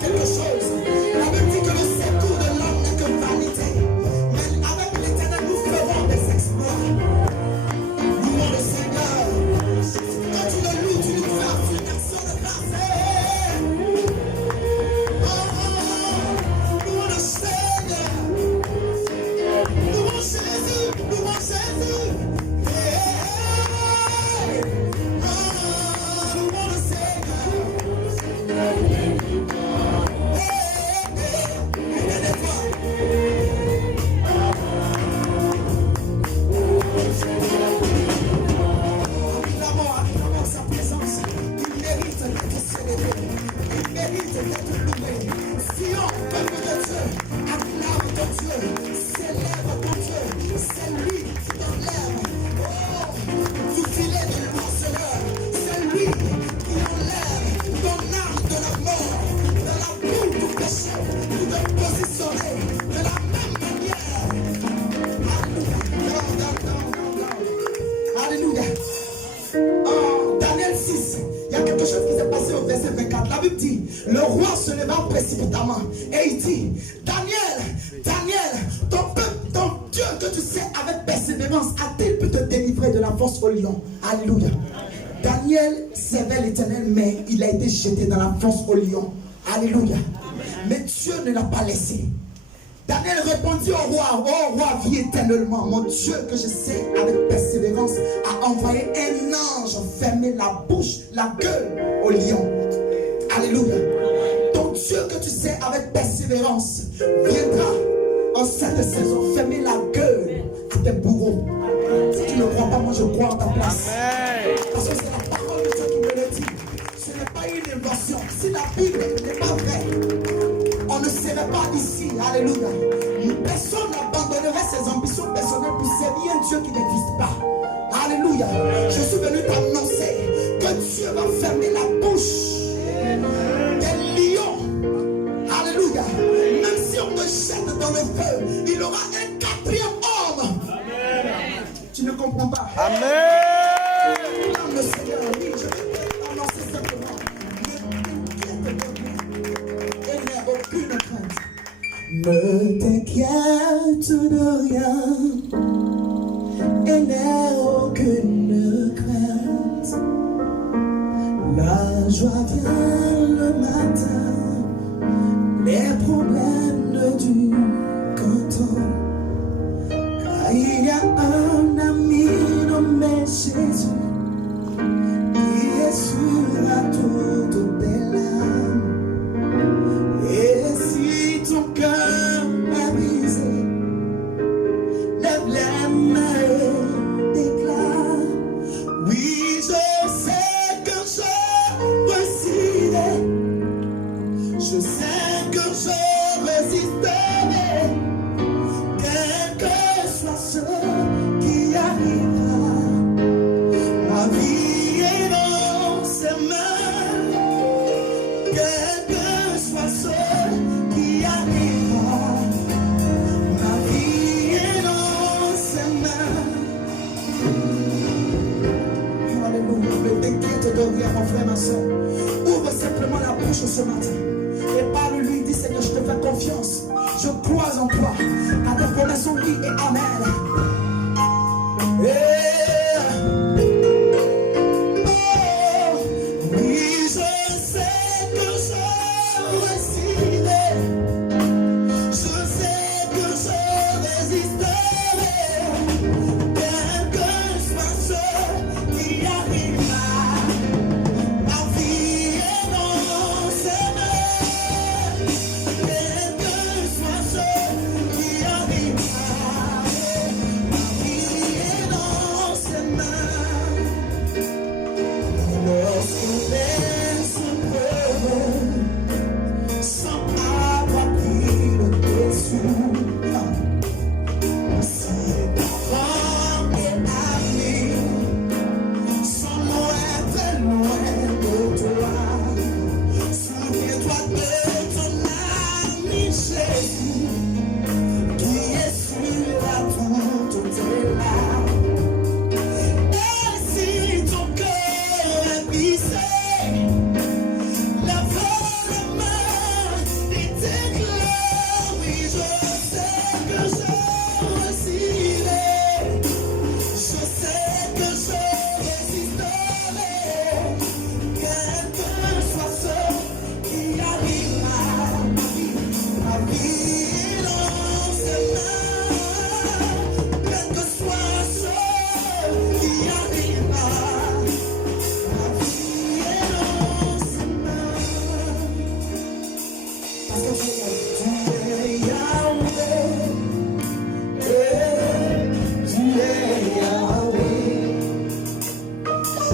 quelque chose. La Bible dit que le secours de l'homme n'est que vanité. Mais avec l'Éternel, nous ferons des exploits. Louons le Seigneur. Quand tu le loues, tu lui fais une action de grâce. Louons le Seigneur. Louons Jésus. Louons Jésus. Louons le Seigneur. Acclamons sa présence. Il mérite d'être célébré. Il mérite d'être loué. Sion, peuple de Dieu, acclame ton Dieu. Célèbre ton Dieu. C'est lui qui t'enlève. Oh, du filet de l'enceleur. C'est lui qui enlève ton âme de la mort, de la boue du péché, pour te positionner de la même manière. Alléluia. Oh, Daniel 6, il y a quelque chose qui s'est passé au verset 24. La Bible dit, le roi se leva précipitamment et il dit, Daniel, ton peuple, ton Dieu que tu sais avec persévérance, a-t-il pu te délivrer de la force au lion? Alléluia. Daniel servait l'Éternel, mais il a été jeté dans la force au lion. Alléluia. Mais Dieu ne l'a pas laissé. Daniel répondit au roi, oh roi, vis éternellement. Mon Dieu que je sais avec persévérance a envoyé un ange fermer la bouche, la gueule au lion. Alléluia. Ton Dieu que tu sais avec persévérance viendra en cette saison fermer la gueule à tes bourreaux. Si tu ne crois pas, moi je crois en ta place. Parce que c'est la parole de Dieu qui me le dit. Ce n'est pas une invention. Si la Bible n'est pas vraie, on ne serait pas ici. Alléluia. Personne n'abandonnerait ses ambitions personnelles pour servir un Dieu qui n'existe pas. Alléluia. Je suis venu t'annoncer que Dieu va fermer la bouche des lions. Alléluia. Même si on te jette dans le feu, il aura un quatrième homme. Amen. Tu ne comprends pas. Amen. Le Seigneur, oui, je vais t'annoncer simplement. Aucune crainte. Ne t'inquiète de rien et n'aie aucune crainte. La joie vient le matin, les problèmes ne durent qu'un temps. Car il y a un ami nommé Jésus qui essuiera toutes tes larmes. Et si ton cœur est brisé, lève les mains et déclare, oui, je sais que je réussirai, je sais que je résisterai, quel que soit ce qui arrivera, ma vie est dans ses mains, quel que soit ce qui arrivera, ma vie est dans ses mains. Alléluia. Ne t'inquiète de rien, mon frère, ma soeur. Ouvre simplement la bouche ce matin et parle-lui. Dis, Seigneur, je te fais confiance. Je crois en toi. À tes promesses sont oui et amen. Oui, je sais que je réussirai. Je sais que je résisterai. Quel que soit ce qui arrivera, ma vie est dans ses mains. Quel que soit ce qui arrivera, ma vie est dans ses mains. Lorsqu'on laisse un peu sans avoir pris le dessus, si les parents et amis sont loin, très loin de toi, souviens-toi de ton ami Jésus qui essuiera toutes tes larmes. Et si ton cœur est brisé, lève les mains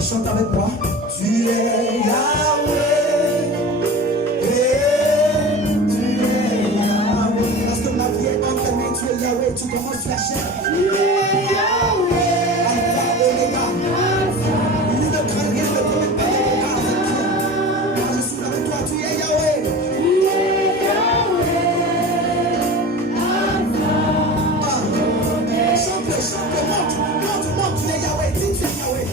Chante avec moi. Tu es Yahweh. Tu es Yahweh. Parce que ma vie est entamée, tu es Yahweh. Tu commences la chair. Tu es Yahweh. Alpha, Omega. Il ne craint rien, ne commet pas de regard avec toi. Quand je suis avec toi, tu es Yahweh. Tu es Yahweh. Alpha. Chante, monte, tu es Yahweh. Dis, tu es Yahweh.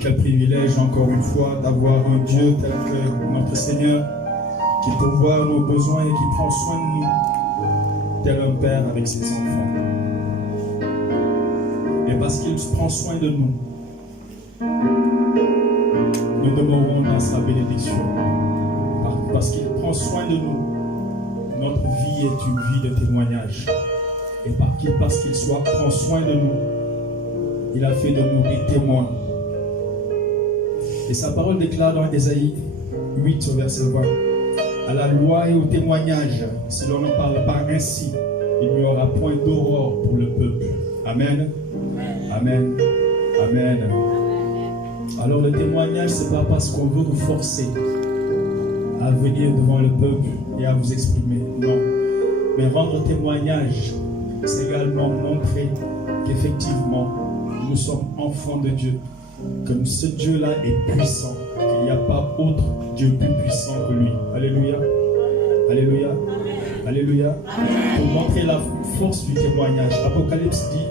Quel privilège encore une fois d'avoir un Dieu tel que notre Seigneur qui peut voir nos besoins et qui prend soin de nous. tel un père avec ses enfants. Et parce qu'il prend soin de nous, nous demeurons dans sa bénédiction. Parce qu'il prend soin de nous, notre vie est une vie de témoignage. Et parce qu'il prend soin de nous, il a fait de nous des témoins. Et sa parole déclare dans Ésaïe 8 au verset 20: à la loi et au témoignage, si l'on ne parle pas ainsi, il n'y aura point d'aurore pour le peuple. Amen. Amen. Amen. Alors le témoignage, c'est pas parce qu'on veut vous forcer à venir devant le peuple et à vous exprimer. Non. Mais rendre témoignage, c'est également montrer qu'effectivement, nous sommes enfants de Dieu, que ce Dieu-là est puissant, qu'il n'y a pas autre Dieu plus puissant que lui. Alléluia. Alléluia. Alléluia. Pour montrer la force du témoignage, Apocalypse dit: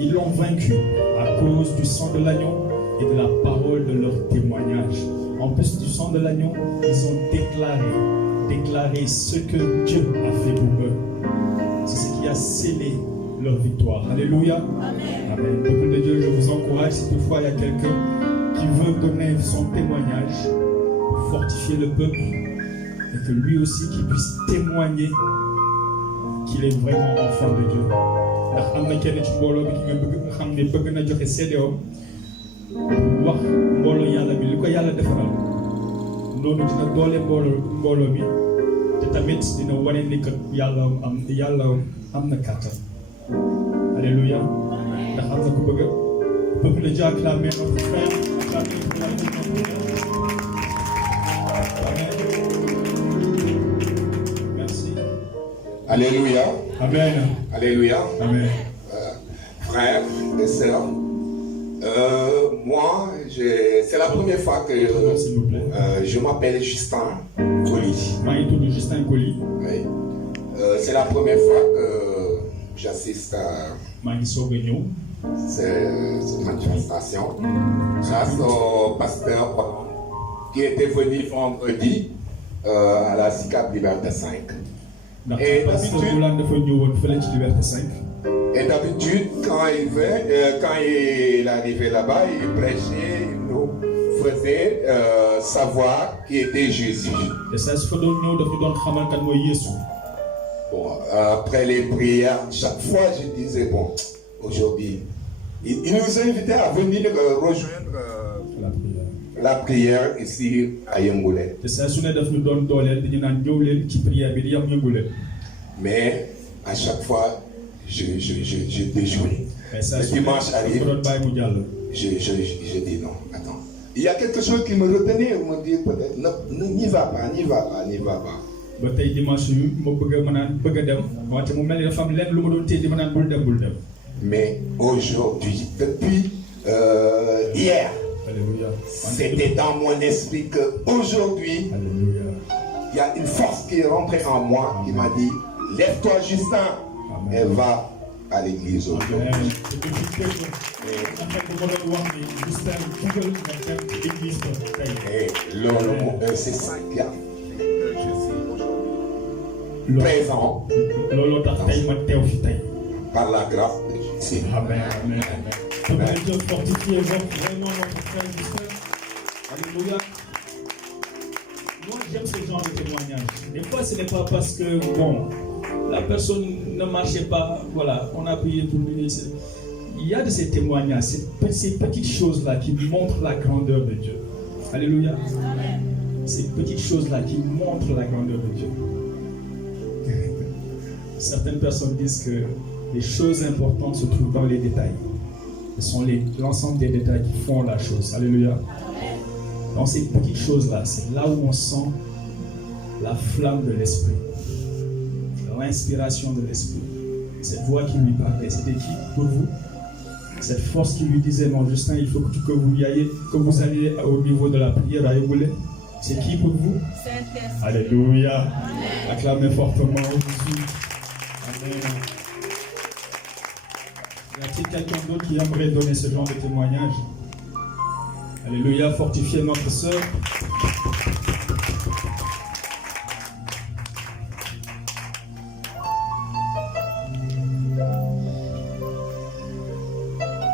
ils l'ont vaincu à cause du sang de l'agneau et de la parole de leur témoignage. En plus du sang de l'agneau, ils ont déclaré ce que Dieu a fait pour eux. C'est ce qui a scellé leur victoire. Alléluia. Amen. Amen. Peuple de Dieu, je vous encourage, si toutefois il y a quelqu'un qui veut donner son témoignage pour fortifier le peuple, et que lui aussi qui puisse témoigner qu'il est vraiment enfant de Dieu. ndax am na kenn ci mbooloo bi ki nga xam ne bëgg na joxe seedeewam wax mbooloo yàlla bi li ko yàlla defaral noonu dina doole mbooloo bi te tamit dina wane ni que yàlla am na kàttan. Alléluia. ndax am na ku bëgg peuple de Dieu acclamer notre frère, acclamer pour la vie de notre frère. Merci. Alléluia. Amen. Alléluia. Amen. Frères et sœurs, moi, c'est la première fois que s'il vous plaît. Je m'appelle Justin Colli. Justin Colli. Oui. C'est la première fois que j'assiste à cette manifestation grâce au pasteur qui était venu vendredi à la SICAP Liberté 5. Et d'habitude, quand il arrivait là-bas, il prêchait, il nous faisait savoir qui était Jésus. Bon, après les prières, chaque fois je disais, bon, aujourd'hui, il nous invitait à venir rejoindre la prière ici à Yongoulé. Mais à chaque fois, je déjouais. Le dimanche arrive, je dis non, attends. Il y a quelque chose qui me retenait, me dit peut-être, n'y va pas, n'y va pas, n'y va pas. Mais aujourd'hui, depuis hier, c'était dans mon esprit qu'aujourd'hui, il y a une force qui est rentrée en moi qui m'a dit: lève-toi, Justin, et va à l'église aujourd'hui. Et c'est ça qui a fait que je suis aujourd'hui présent par la grâce de Jésus. Amen. Amen. Amen. Dieu fortifie vraiment notre frère Justin. Alléluia. Moi, j'aime ce genre de témoignage. Des fois, ce n'est pas parce que, bon, la personne ne marchait pas, voilà, on a prié pour lui. Il y a de ces témoignages, ces petites choses-là qui montrent la grandeur de Dieu. Alléluia. Amen. Ces petites choses-là qui montrent la grandeur de Dieu. Certaines personnes disent que les choses importantes se trouvent dans les détails. Ce sont l'ensemble des détails qui font la chose. Alléluia. Amen. Dans ces petites choses-là, c'est là où on sent la flamme de l'esprit, l'inspiration de l'esprit. Cette voix qui lui parlait, c'était qui pour vous? Cette force qui lui disait: non, Justin, il faut que vous alliez au niveau de la prière à Yongoulé. C'est qui pour vous? Alléluia. Amen. Acclamez fortement Jésus. Amen. Y a-t-il quelqu'un d'autre qui aimerait donner ce genre de témoignage? Alléluia, fortifiez notre sœur.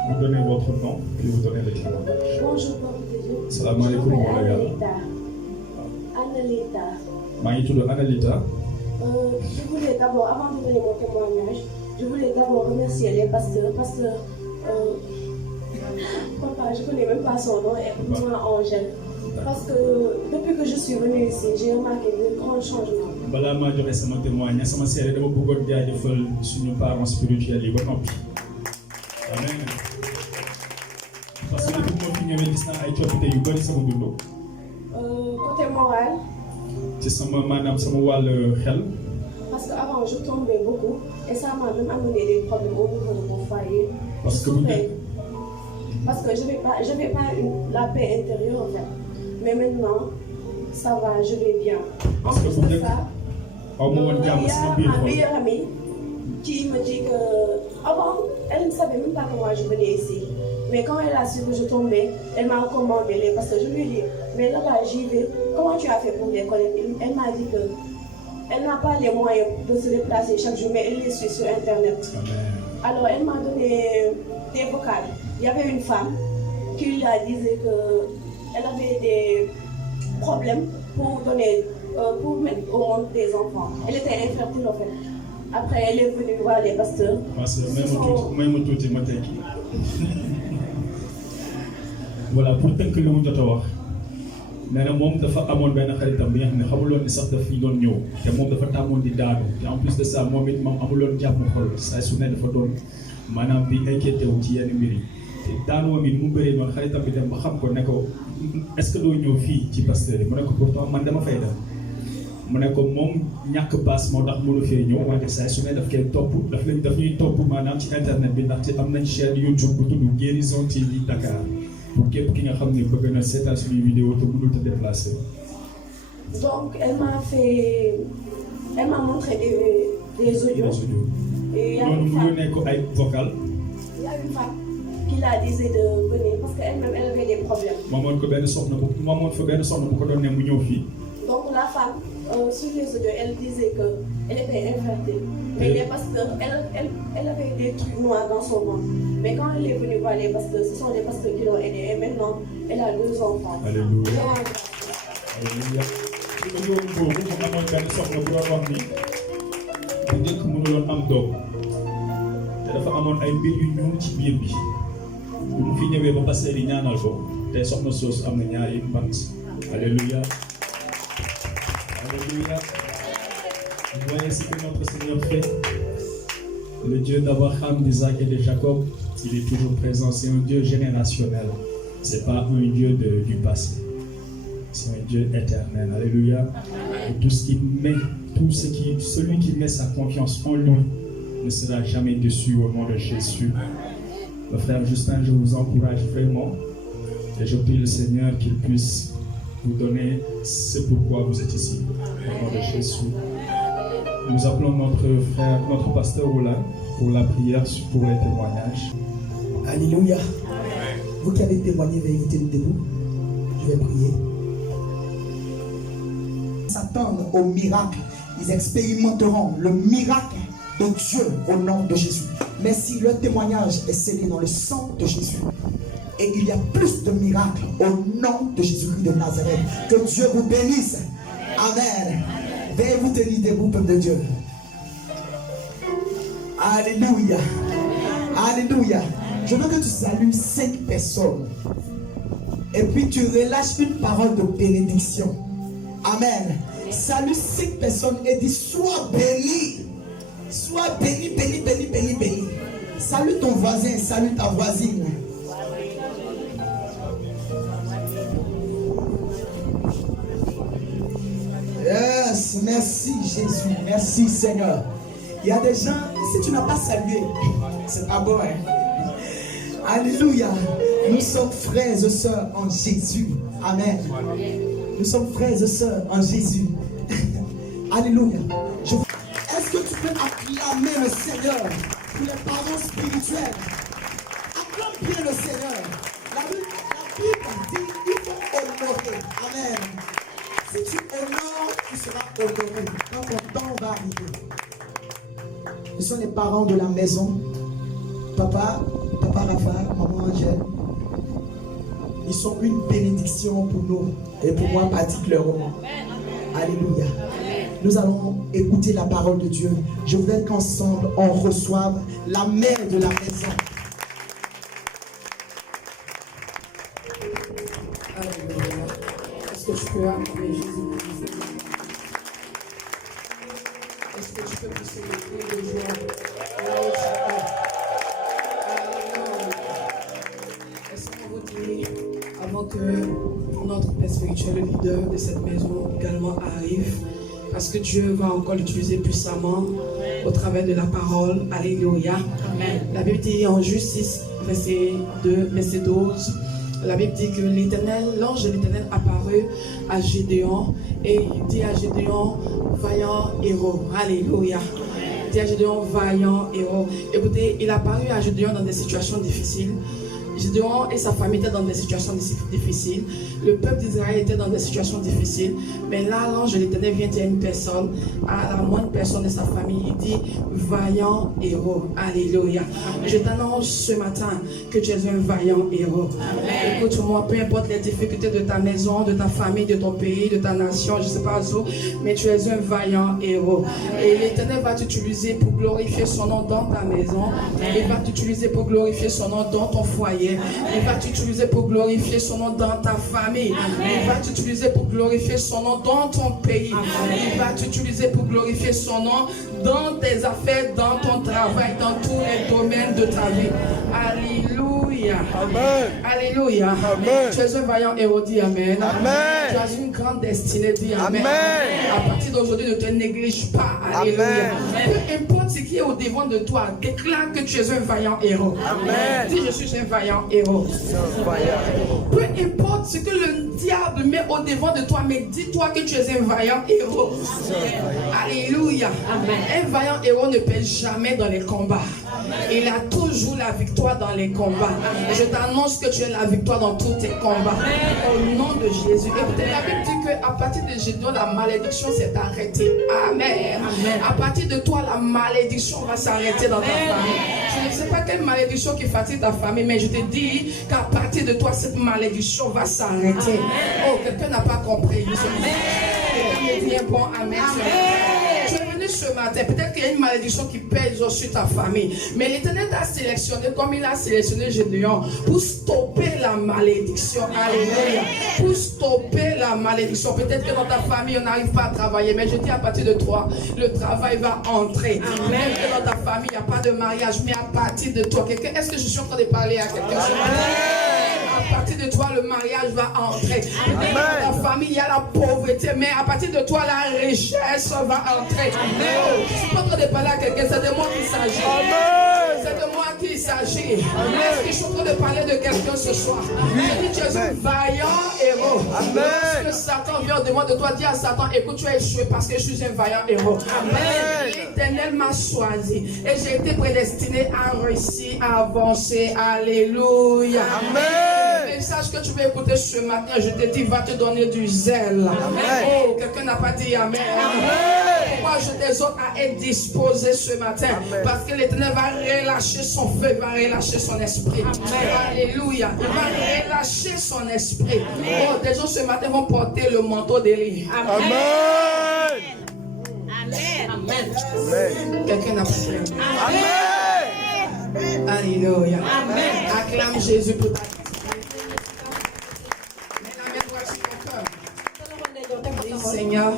vous donnez votre nom, puis vous donnez le témoignage. Bonjour, peuple de Dieu. Salam alaikum wa Annalita. Annalita. Maïtou de Annalita. Je voulais d'abord, avant de donner mon témoignage, je voulais d'abord remercier les pasteurs. Papa, je ne connais même pas son nom, et moi Angèle. Parce que depuis que je suis venue ici, j'ai remarqué de grands changements. Balaa maa joxe sama témoignage sama seede dama bëggoon jaajëfal suñu parents spirituels yi ba noppi. Amen. Parce que depuis moo fi ñëwee gis naa ay coppite yu bëri sama dund. Côté moral. ci sama maanaam sama wàll xel. Parce qu'avant je tombais beaucoup et ça m'a même amené des problèmes au niveau de mon foyer. Parce que je n'avais pas la paix intérieure en fait. Mais maintenant, ça va, je vais bien. En plus de ça, ma meilleure amie qui me dit que avant, elle ne savait même pas comment je venais ici. Mais quand elle a su que je tombais, elle m'a recommandé les pasteurs. Je lui ai dit, mais là-bas j'y vais. Comment tu as fait pour les connaître? Elle m'a dit que elle n'a pas les moyens de se déplacer chaque jour, mais elle les suit sur Internet. Alors elle m'a donné des vocales. Il y avait une femme qui lui a dit qu'elle avait des problèmes pour mettre au monde des enfants. Elle était infertile en fait. Après, elle est venue voir les pasteurs. Même tout est matin. Voilà, pour tënk li mu jot a wax nee na moom dafa amoon benn xaritam bi nga xam ne xamuloon ni sax daf fi doon ñëw te moom dafa tàmmoon di daanu te en plus de ça moom it moom amuloon jàmm xol saa su ne dafa doon maanaam di inquiété wu ci yenn mbir yi te daanu mi mu bëree noonu xaritam bi dem ba xam ko ne ko est-ce que doo ñëw fii ci pasteur yi mu ne ko pourtant man dama fay dem mu ne ko moom ñàkk paas moo tax mënu fee ñëw wante saa su ne daf koy topp daf ñuy topp maanaam ci internet bi ndaxte am nañ chaîne YouTube bu tudd Guérison TV Dakar pour képp ki nga xam ne bëgg na seetaan suñuy vidéo te mënul te déplacer. Donc elle m'a montré des audios. Et il y a une femme qui l'a disait de venir parce qu'elle-même elle avait des problèmes. Moomoon fa benn soxna bu ko doon ne mu ñëw fii. Donc la femme sur les audios elle disait que elle était infertile. Mais les pasteurs, elle avait des trucs noirs dans son ventre. Mais quand elle est venue voir les pasteurs, ce sont les pasteurs qui l'ont aidée. Et maintenant, elle a 2 enfants. Alléluia. Alléluia. Ci ko yoon boobu mu amoon benn soxna bu doon wax ni bu njëkk mënuloon am doom te dafa amoon ay mbir yu ñuul ci biir bi bu mu fi ñëwee ba pasteur yi ñaanal ko te soxna soosu am na ñaari bant. Alléluia. Alléluia. Vous voyez ce que notre Seigneur fait. Le Dieu d'Abraham, d'Isaac et de Jacob, il est toujours présent. C'est un Dieu générationnel. C'est pas un Dieu du passé. C'est un Dieu éternel. Alléluia. Et celui qui met sa confiance en lui ne sera jamais déçu au nom de Jésus. Le frère Justin, je vous encourage vraiment et je prie le Seigneur qu'il puisse vous donner ce pourquoi vous êtes ici. Au nom de Jésus. Nous appelons notre pasteur Ola pour la prière, pour les témoignages. Alléluia. Vous qui avez témoigné, veuillez tenir debout. Je vais prier. S'attendent au miracle. Ils expérimenteront le miracle de Dieu au nom de Jésus. Mais si leur témoignage est scellé dans le sang de Jésus, et il y a plus de miracles au nom de Jésus-Christ de Nazareth. Que Dieu vous bénisse. Amen. Veuillez vous tenir debout, peuple de Dieu. Alléluia. Alléluia. Je veux que tu salues 5 personnes. Et puis tu relâches une parole de bénédiction. Amen. Salue 5 personnes et dis sois béni. Sois béni, béni, béni, béni, béni. Salue ton voisin, salue ta voisine. Yes, merci Jésus, merci Seigneur. Il y a des gens, si tu n'as pas salué, c'est pas bon, hein? Alléluia. Nous sommes frères et sœurs en Jésus. Amen. Nous sommes frères et sœurs en Jésus. Alléluia. Est-ce que tu peux acclamer le Seigneur pour les parents spirituels? Acclame bien le Seigneur. La Bible dit il faut honorer. Amen. Si tu honores, tu seras honoré. Quand ton temps va arriver. Ce sont les parents de la maison. Papa Papa Raphaël, Maman Angèle, ils sont une bénédiction pour nous et pour moi particulièrement. Alléluia. Nous allons écouter la parole de Dieu. Je voudrais qu'ensemble on reçoive la mère de la maison. Alléluia. Est-ce que tu peux appeler Jésus? Est-ce que tu peux pousser le cri de joie là où tu es? Alléluia. Est-ce qu'on vous dit, avant que notre Père spirituel, le leader de cette maison également arrive, parce que Dieu va encore l'utiliser puissamment au travers de la parole. Alléluia. Amen. La Bible dit en Juge 6, verset 2, verset 12, la Bible dit que l'ange de l'Éternel apparut à Gédéon et il dit à Gédéon, vaillant héros. Alléluia. Il dit à Gédéon, vaillant héros. Écoutez, il apparut à Gédéon dans des situations difficiles. Gédéon et sa famille étaient dans des situations difficiles. Le peuple d'Israël était dans des situations difficiles. Mais là, l'ange de l'Éternel vient dire à une personne, à la moindre personne de sa famille, il dit, vaillant héros. Alléluia. Je t'annonce ce matin que tu es un vaillant héros. Écoute-moi, peu importe les difficultés de ta maison, de ta famille, de ton pays, de ta nation, je ne sais pas où, mais tu es un vaillant héros. Et l'Éternel va t'utiliser pour glorifier son nom dans ta maison. Il va t'utiliser pour glorifier son nom dans ton foyer. Il va t'utiliser pour glorifier son nom dans ta famille. Il va t'utiliser pour glorifier son nom dans ton pays. Il va t'utiliser pour glorifier son nom dans tes affaires, dans ton travail, dans tous les domaines de ta vie. Alléluia. Amen. Alléluia. Amen. Tu es un vaillant héros, dis Amen. Amen. Tu as une grande destinée, dis Amen. Amen. À partir d'aujourd'hui, ne te néglige pas. Alléluia. Peu importe ce qui est au devant de toi, déclare que tu es un vaillant héros. Amen. Dis, je suis un vaillant héros. Peu importe ce que le diable met au devant de toi, mais dis-toi que tu es un vaillant héros. Alléluia. Un vaillant héros ne perd jamais dans les combats. Il a toujours la victoire dans les combats. Et je t'annonce que tu as la victoire dans tous tes combats. Au nom de Jésus. Écoutez, la Bible dit qu'à partir de Gédéon, la malédiction s'est arrêtée. Amen. À partir de toi, la malédiction va s'arrêter dans ta famille. Je ne sais pas quelle malédiction qui fatigue ta famille, mais je te dis qu'à partir de toi, cette malédiction va s'arrêter. Oh, quelqu'un n'a pas compris. Quelqu'un me dit un bon amen. Tu es venu ce matin, peut-être qu'il y a une malédiction qui pèse sur ta famille, mais l'Éternel t'a sélectionné comme il a sélectionné Gédéon pour stopper la malédiction. Alléluia. Pour stopper la malédiction. Peut-être que dans ta famille on n'arrive pas à travailler, mais je dis à partir de toi, le travail va entrer. Même que dans ta famille il n'y a pas de mariage, mais à partir de toi, quelqu'un, est-ce que je suis en train de parler à quelqu'un? À partir de toi, le mariage va entrer. Dans ta famille, il y a la pauvreté, mais à partir de toi, la richesse va entrer. Je suis pas en train de parler à quelqu'un, c'est de moi qu'il s'agit. C'est de moi qu'il s'agit. Est-ce que je suis en train de parler de quelqu'un ce soir? Je dis, tu es un vaillant héros. Lorsque Satan vient au-devant de toi, dis à Satan, écoute, tu as échoué parce que je suis un vaillant héros. L'Éternel m'a choisi et j'ai été prédestiné à réussir, à avancer. Alléluia. Le message que tu veux écouter ce matin, je te dis, va te donner du zèle. Oh, quelqu'un n'a pas dit amen. Pourquoi je t'exhorte à être disposé ce matin? Parce que l'Éternel va relâcher son feu, il va relâcher son esprit. Alléluia. Il va relâcher son esprit. Oh, des gens ce matin vont porter le manteau d'Élie. Amen. Amen. Quelqu'un n'a pas dit Amen. Alléluia. Acclame Jésus pour ta vie. Seigneur,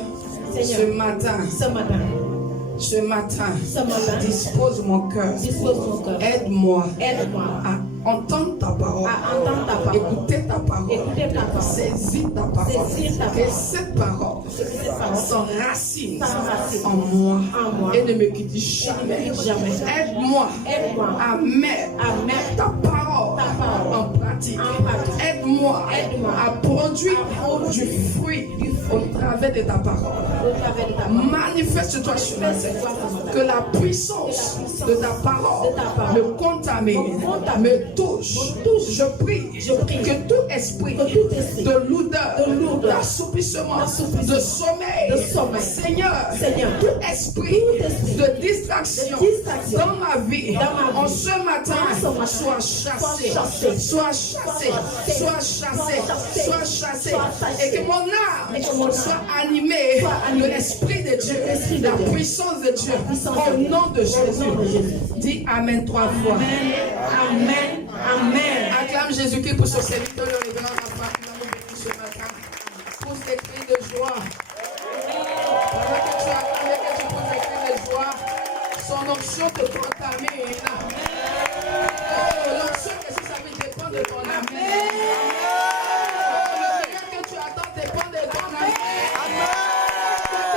ce matin, dispose mon cœur. Aide-moi à entendre ta parole, écouter ta parole, saisir ta parole. Que cette parole s'enracine en moi et ne me quitte jamais. Aide-moi à mettre ta parole en pratique. pratique. Aide-moi à produire du fruit au travers de ta parole. Manifeste-toi sur la terre. Que la puissance de ta parole me contamine, me touche. Je prie que tout esprit de lourdeur, d'assoupissement, de sommeil, Seigneur, tout esprit de distraction dans ma vie, en ce matin, soit chassé, et que mon âme soit animée de l'Esprit de Dieu, la puissance de Dieu, au nom de Jésus. Dis Amen 3 fois. Amen. Amen. Acclame Jésus-Christ pour ce serviteur de révérend enfant qui va nous bénir ce matin. Pour cet cri de joie. Pendant que tu attendais que tu poses des cris de joie, son onction te contamine. Oh, l'onction, que si ça veut dépendre de ton amen. Le miracle que tu attends dépend de ton amen.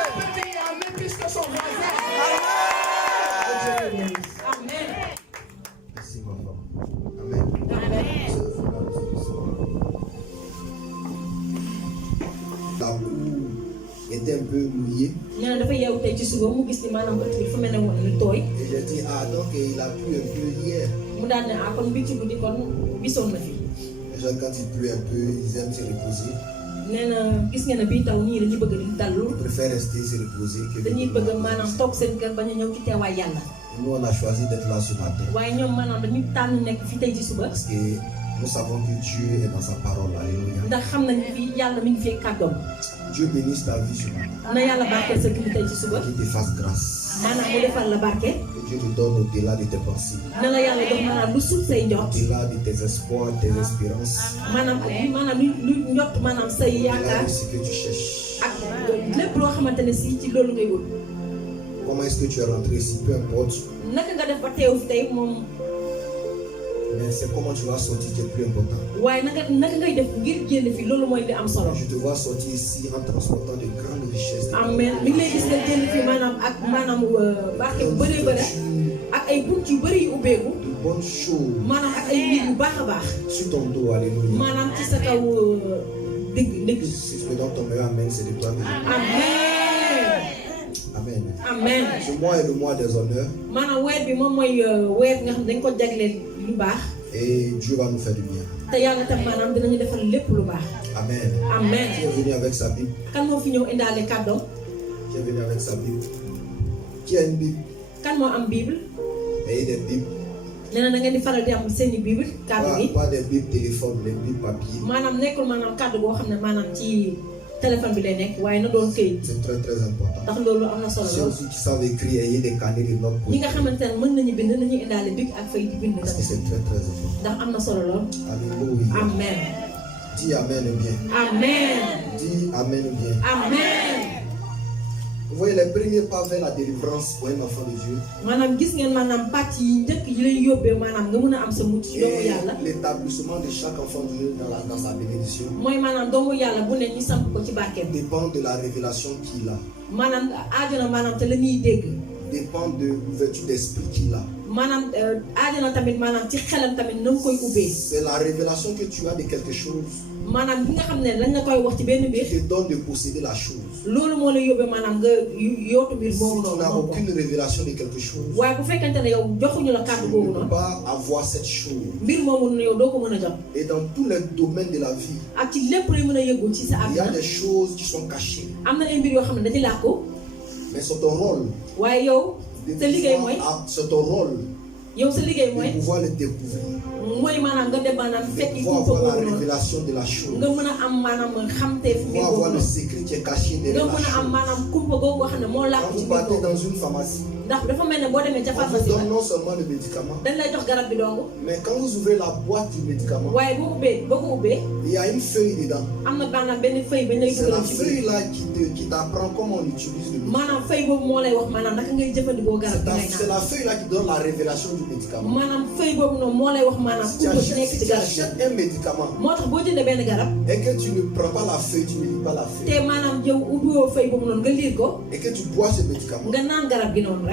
Tu peux dire amen puisque son voisin. Amen. Merci, ma femme. Amen. La cour était un peu mouillée. Et j'ai dit, ah, donc il a plu un peu hier. Les gens, quand il pleut un peu, ils aiment se reposer. Ils préfèrent rester se reposer que venir. Nous, on a choisi d'être là ce matin. Parce que nous savons que Dieu est dans sa parole. Alléluia. Dieu bénisse ta vie ce matin. Qu'il te fasse grâce. Que Dieu te donne au-delà de tes pensées. Au-delà de tes espoirs, tes espérances. Au-delà de ce que tu cherches. Comment est-ce que tu es rentré ici? Peu importe. Mais c'est comment tu vas sortir qui est plus important. Je te vois sortir ici en transportant de grandes richesses. Amen. De bonnes choses. Sur ton dos, alléluia. Si je te donne ton meilleur amen, c'est de toi. Amen. Amen. Ce mois est le mois des honneurs. Et Dieu va nous faire du bien. Amen. Amen. Qui est venu avec sa Bible? Qui est venu avec sa Bible? Qui a une Bible? Et des Bibles. Pas des Bibles téléphone, des Bibles papier. C'est très important. Ceux aussi qui savent écrire, ayez des carnets de notes. Parce que c'est très important. Alléluia. Amen. Dis Amen bien. Amen. Dis Amen bien. Amen. Vous voyez les premiers pas vers la délivrance pour un enfant de Dieu. Et l'établissement de chaque enfant de Dieu dans sa bénédiction dépend de la révélation qu'il a. Dépend de l'ouverture d'esprit qu'il a. C'est la révélation que tu as de quelque chose qui te donne de posséder la chose. Si tu n'as aucune révélation de quelque chose, tu ne peux pas avoir cette chose. Et dans tous les domaines de la vie, il y a des choses qui sont cachées. Mais c'est ton rôle. C'est ton rôle de pouvoir le découvrir. De pouvoir avoir la révélation de la chose. De pouvoir avoir le secret qui est caché derrière la chose. Quand vous partez dans une pharmacie, on vous donne non seulement le médicament, mais quand vous ouvrez la boîte du médicament, il y a une feuille dedans. C'est la feuille là qui t'apprend comment on utilise le médicament. C'est la feuille là qui donne la révélation du médicament. Si tu achètes un médicament et que tu ne prends pas la feuille, tu ne lis pas la feuille, et que tu bois ce médicament,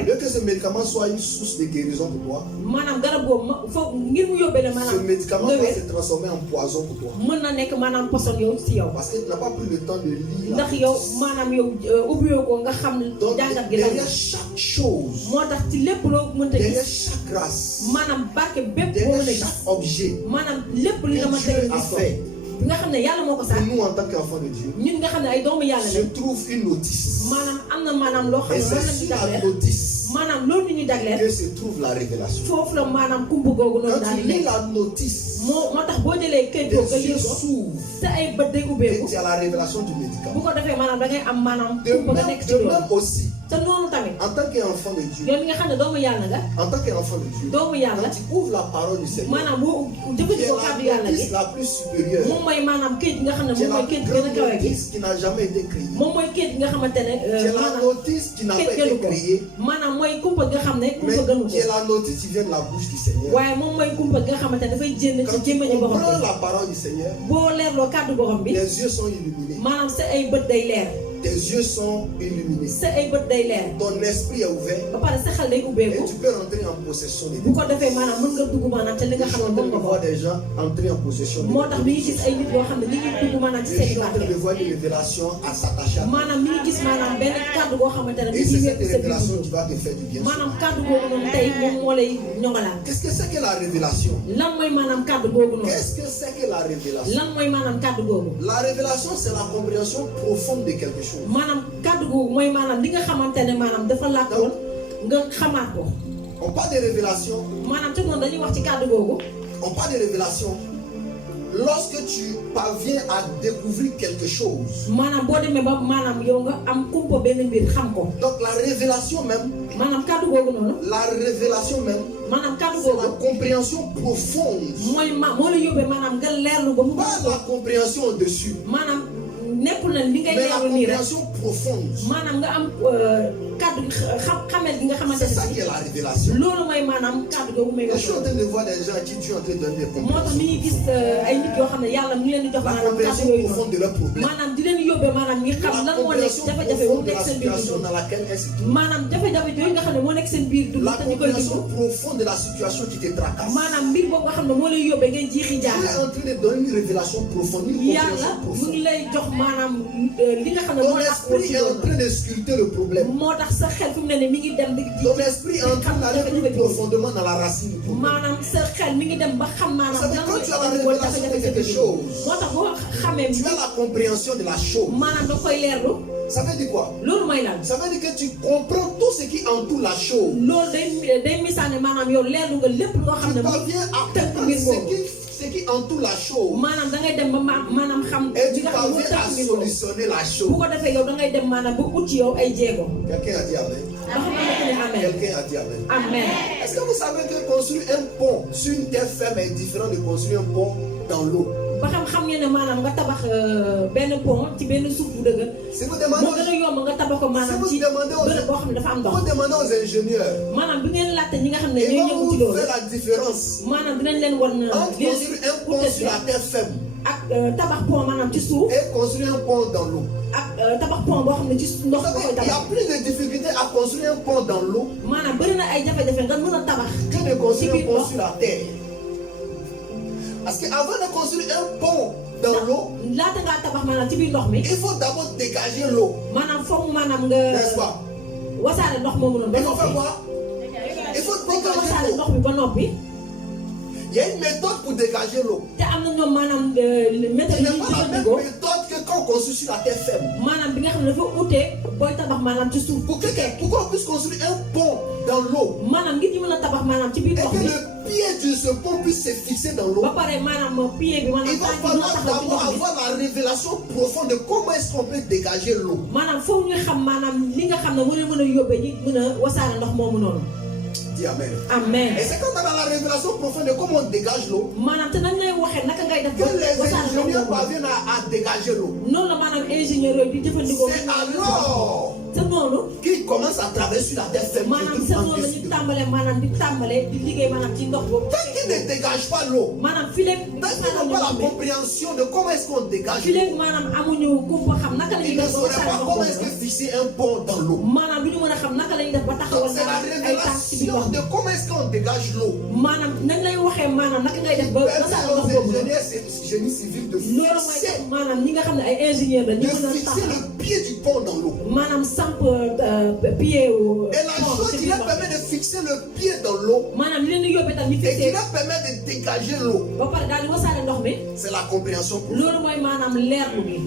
Bien que ce médicament soit une source de guérison pour toi, maanaam garab boobu foog ngir mu yóbbee la ce maanaam médicament va se transformer en poison pour toi. mën na nekk maanaam poson yow si yow Parce que tu n'as pas pris le temps de lire. ndax yow maanaam yow ubbiwoo ko nga xam Donc, jàngat gi lan derrière chaque chose, moo tax ci lépp loo mënta derrière gis chaque grâce, maanaam barke bépp boo mën a derrière gis chaque objet maanaam lépp li nga que mën a Dieu a gis ko fait, bi nga xam ne yàlla moo ko pour sax nous en tant qu'enfants de Dieu, ñun nga xam ne ay doomu yàlla je la trouve une notice. maanaam am na maanaam loo xam Et ne moom la c'est ñu sur la jagleel notice maanaam loolu ñu jagleel que se trouve la révélation. foofu la maanaam kumbu googu noonu Quand daal tu di lis nekk la notice, moo tax boo jëlee këyit tes boobu nga yeux yëg ko s'ouvrent sa ay bët day et ubbeeku tu as la révélation du bu médicament. ko defee maanaam da ngay am maanaam De kumpa nga même, nekk ci de loolu même aussi, te noonu tamit en tant qu'enfant de Dieu, yow mi nga xam ne doomu yàlla nga en tant qu'enfant de Dieu, doomu yàlla quand tu ouvres la parole du Seigneur, maanaam boo qui est jëfandikoo kàddu la yàlla notice gi la plus supérieure, moom mooy maanaam këyit gi nga xam ne qui est moom la mooy këyit plus gi gën a grande kawe gi notice qui n'a jamais été créée, moom mooy këyit gi nga xamante ne qui est la maanaam notice qui n'a pas këyit été gënu ko créée, maanaam mooy kumpa gi nga xam ne mais kumpa gënu qui est ko la notice qui vient de la bouche du Seigneur. waaye moom mooy kumpa gi nga xamante ne dafay jénn ci Quand tu gémmiñu borom comprends bi la parole du Seigneur, boo leerloo kàddu borom bi tes yeux sont illuminés. maanaam sa ay bët day leer Tes yeux sont illuminés. sa ay bët day leer Ton esprit est ouvert ba pare sa xel day et ubbeeku tu peux rentrer en possession des bu ko defee maanaam mën nga dugg maanaam te li nga Je suis xam en ne train moom de nga ko voir des gens entrer en possession des moo tax mi ngi gis ay nit yoo xam ne ñi ngi dugg maanaam ci Je seen i suis en train barke de voir une révélation à s'attacher à toi. maanaam mi ngi gis maanaam benn kàddu goo xamante ne Et mi c'est ngi cette wékk sa biir révélation dund qui va te faire du bien. maanaam kàddu googu noonu tey moom moo lay ñoŋalaat Qu'est-ce que c'est que la révélation? lan mooy maanaam kàddu googu noonu Qu'est-ce que c'est que la révélation? lan mooy maanaam kàddu googu La révélation, c'est la compréhension profonde de quelque chose. maanaam kàddu googu mooy maanaam li nga xamante ne maanaam dafa làkkoon nga xamaat ko On parle de révélation. maanaam te noonu dañuy wax ci kàddu googu On parle de révélation. Lorsque tu parviens à découvrir quelque chose. maanaam boo demee ba maanaam yow nga am kumpa benn mbir xam ko Donc la révélation même, maanaam kàddu googu noonu la révélation même, maanaam kàddu c'est la googu compréhension profonde. mooy moo la yóbbee maanaam nga leerlu ba mu Pas la compréhension au-dessus, maanaam nekkul na li ngay mais la leerlu nii rek compréhension profonde. maanaam nga am kàddu xamel gi nga xamante C'est ça qui ne est la révélation. loolu mooy maanaam kàddu googu may Je wax suis en train de voir des gens à qui Dieu est en train de donner des moo tax mi ngi gis ay nit yoo xam ne yàlla mi ngi leen di jox la maanaam kàddu compréhension yooyu profonde de leurs problèmes. maanaam di leen yóbbee maanaam ñi xam La lan moo nekk compréhension jafe-jafe bu profonde de nekk la seen biir situation dund dans laquelle elles se trouvent. maanaam jafe-jafe yooyu nga xam ne moo nekk seen biir dund La te ñu koy compréhension dund profonde de la situation qui te tracasse. maanaam mbir boobu nga xam ne moo lay yóbbee ngay jiixi Dieu est jaaxal en train de donner une révélation profonde, une yàlla compréhension mu ngi profonde. lay jox maanaam li nga xam ne Ton moo tax esprit est en train de sculpter le problème. moo tax sa xel fi mu ne nii mi ngi dem di Ton esprit est en train d'aller plus profondément dans la racine du problème. maanaam sa xel mi ngi dem ba xam maanaam Ça veut dire lan quand tu as la mooy révélation de quelque chose, moo tax boo xamee tu as la compréhension de la chose. maanaam da koy leerlu Ça veut dire quoi? loolu mooy lan Ça veut dire que tu comprends tout ce qui entoure la chose. loolu day misaane maanaam yow leerlu nga lépp loo xam Tu ne mu parviens à tënk comprendre mbir boobu ce qui entoure la chose. maanaam da ngay dem ba maanaam xam Et li tu nga xam ne moo parviens à tënk mbir boobu solutionner la bu chose. ko defee yow da ngay dem maanaam ba ut ci yow ay jéego Quelqu'un a dit Amen. ba xamante ne amen Quelqu'un a dit Amen. amen Est-ce que vous savez que construire un pont sur une terre ferme est différent de construire un pont dans l'eau? ba xam ngeen ne maanaam nga tabax benn pont ci benn suuf bu dëgg Si vous moo demandez, gën a yomb nga tabax ko maanaam si ci vous demandez bërëb boo xam ne dafa am ndox vous demandez aux ingénieurs, maanaam bi ngeen laajte ñi nga xam ne ils ñooy vont yëngu ci vous loolu faire la différence maanaam dinañ leen war na entre construire un pont sur la terre ferme ak tabax pont maanaam ci suuf et construire un pont dans l'eau. ak tabax pont boo xam ne ci Vous ndox nga savez, koy il y a tabax plus de difficultés à construire un pont dans l'eau maanaam bëri na ay jafe-jafe nga mën a tabax que de construire ci un biir pont ndox sur la terre. Parce qu'avant de construire un pont dans l'eau, laata ngaa tabax maanaam ci biir ndox mi il faut d'abord dégager l'eau, maanaam foog maanaam nga n'est-ce pas? wasaare ndox moomu noonu ba Il faut faire noppi quoi? Il faut foog nga dégager wasaare l'eau. ndox mi ba noppi Il y a une méthode pour dégager l'eau. te am na ñoom maanaam méthode Ce yi n'est ñuy pas la même jëfandikoo méthode que quand on construit sur la terre ferme. maanaam bi nga xam ne dafa utee booy tabax maanaam ci suuf Pour qu'on puisse construire un pont dans l'eau maanaam ngir ñu mën a tabax maanaam ci biir et ndox que mi le pied de ce pont puisse se fixer dans l'eau, ba pare maanaam pied bi maanaam il va tànk bi mën a falloir taxaw ci d'abord ndox mi avoir la révélation profonde de comment est-ce qu'on peut dégager l'eau. maanaam foofu ñu xam maanaam li nga xam ne mën a mën a yóbbee ñi mën a wasaare ndox moomu noonu Dis Amen. amen Et c'est quand on a la révélation profonde de comment on dégage l'eau maanaam te nañ lay waxee naka ngay def que les wasaare ndox ingénieurs moomu parviennent à dégager l'eau. noonu la maanaam ingénieur yooyu di jëfandikoo C'est alors te noonu qu'ils commencent à travailler sur la terre ferme. maanaam te noonu la ñu tàmbalee maanaam di liggéey maanaam ci ndox boobu Tant qu'ils S'ils ne dégagent pas l'eau, maanaam fii léegi tant qu'ils n'ont pas la compréhension de comment est-ce qu'on dégage fii léegi l'eau, maanaam amuñu kumpa xam naka la ñuy ils ne def ba sauraient pas comment est-ce que fixer un pont dans l'eau. maanaam du ñu mën a xam naka la ñuy def ba Donc taxawal c'est la ay taas ci biir révélation ndox de comment est-ce qu'on dégage l'eau. maanaam nañ lay waxee maanaam naka ngay def ba Permet aux ingénieurs génie civil de loolu mooy fixer, tax maanaam ñi nga xam ne ay ingénieur la ñu de mën a fixer taxaw le pied du pont dans l'eau. maanaam samp pied wu Et la chose qui leur permet de fixer le pied dans l'eau maanaam li leen di yóbbee tam ñu et qui fixé leur permet de dégager l'eau, ba pare daal di wasaare ndox mi c'est la compréhension. loolu mooy maanaam leerlu bi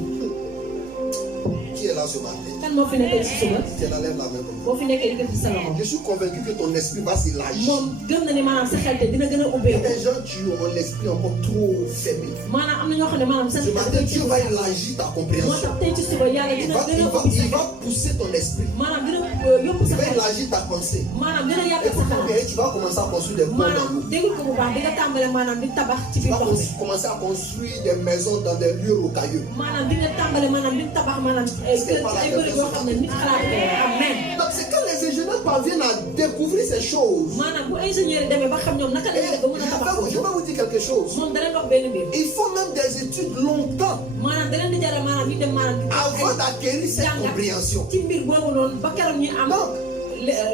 Qui est là ce matin? kan moo fi nekkee ci suba Si elle enlève la main comme boo fi nekkee yëkkati sa loxo ça. Je suis convaincu que ton esprit va s'élargir. moom gëm na ni maanaam sa xel te dina gën a Il y a ubbeeku des gens qui ont l'esprit encore trop faible. maanaam am na ñoo xam ne maanaam seen Ce xel matin, day Dieu va élargir ta moo compréhension. tax tey ci suba yàlla Il dina va, gën il a va, ubbi sa il xel va pousser ton esprit. maanaam dina yóbbu Il sa va xel élargir ta pensée. maanaam dina Et yàggal pour sa xel combien tu vas commencer à construire des ponts dans maanaam l'eau. déglu ko bu baax di nga tàmbale maanaam di tabax ci Tu biir vas ndox mi commencer à construire des maisons dans des lieux rocailleux. maanaam di nga tàmbale maanaam di tabax maanaam ay kër ci ay bëri yoo xam ne nit xalaat ko amen Donc c'est quand les ingénieurs parviennent à découvrir ces choses. maanaam bu ingénieur yi demee ba xam ñoom naka la Et ñuy def ba mën a tabax je vais vous dire quelque chose. moom da leen wax benn mbir Il faut même des études longtemps maanaam da leen di jaral maanaam ñu dem maanaam di avant d'acquérir cette compréhension. ci mbir boobu noonu ba keroog ñu am Donc,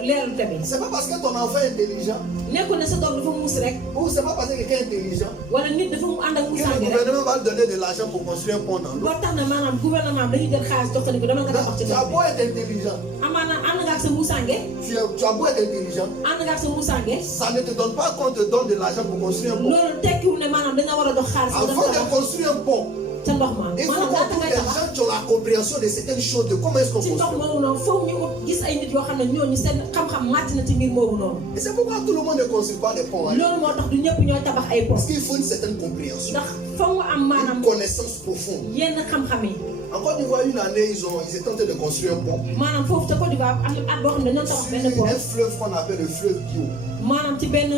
leerlu tamit c'est pas parce que ton enfant est intelligent nekkul ne sa doom dafa muus rek ou c'est pas parce que quelqu'un est intelligent wala nit dafa mu ànd ak que muusaan le bi rek gouvernement va lui donner de l'argent pour construire un pont dans l'eau. boo tax na maanaam gouvernement bi dañuy jël xaalis jox ko ni ko dama nga tabax ci Tu as ndox beau être intelligent, amaana ànd nga ak sa muusaange tu as beau être intelligent, ànd nga ak sa muusaange ça ne te donne pas qu'on te donne de l'argent pour construire un pont. loolu tekkiwul ne maanaam danga war a dox xaalis ba Avant de dama construire un pont, ca ndox ma il faut maanaam qu'on laata trouve ngay des tabax gens qui ont la compréhension de certaines choses, de comment est-ce qu'on ci ndox construit. moomu noonu foofu ñu ut gis ay nit yoo xam ne ñooñu seen xam-xam màcc na ci mbir moomu noonu Et c'est pourquoi tout le monde ne construit pas des ponts. Hein. loolu moo tax du ñëpp ñooy tabax ay pont Parce qu'il faut une certaine compréhension, ndax fa mu am maanaam une connaissance profonde. yenn xam-xam yi En Côte d'Ivoire, une année, ils étaient en train de construire un pont. maanaam foofu ca Côte d'Ivoire am na at boo xam ne dañoo tabax benn pont Un fleuve qu'on appelle le fleuve Bio. maanaam ci benn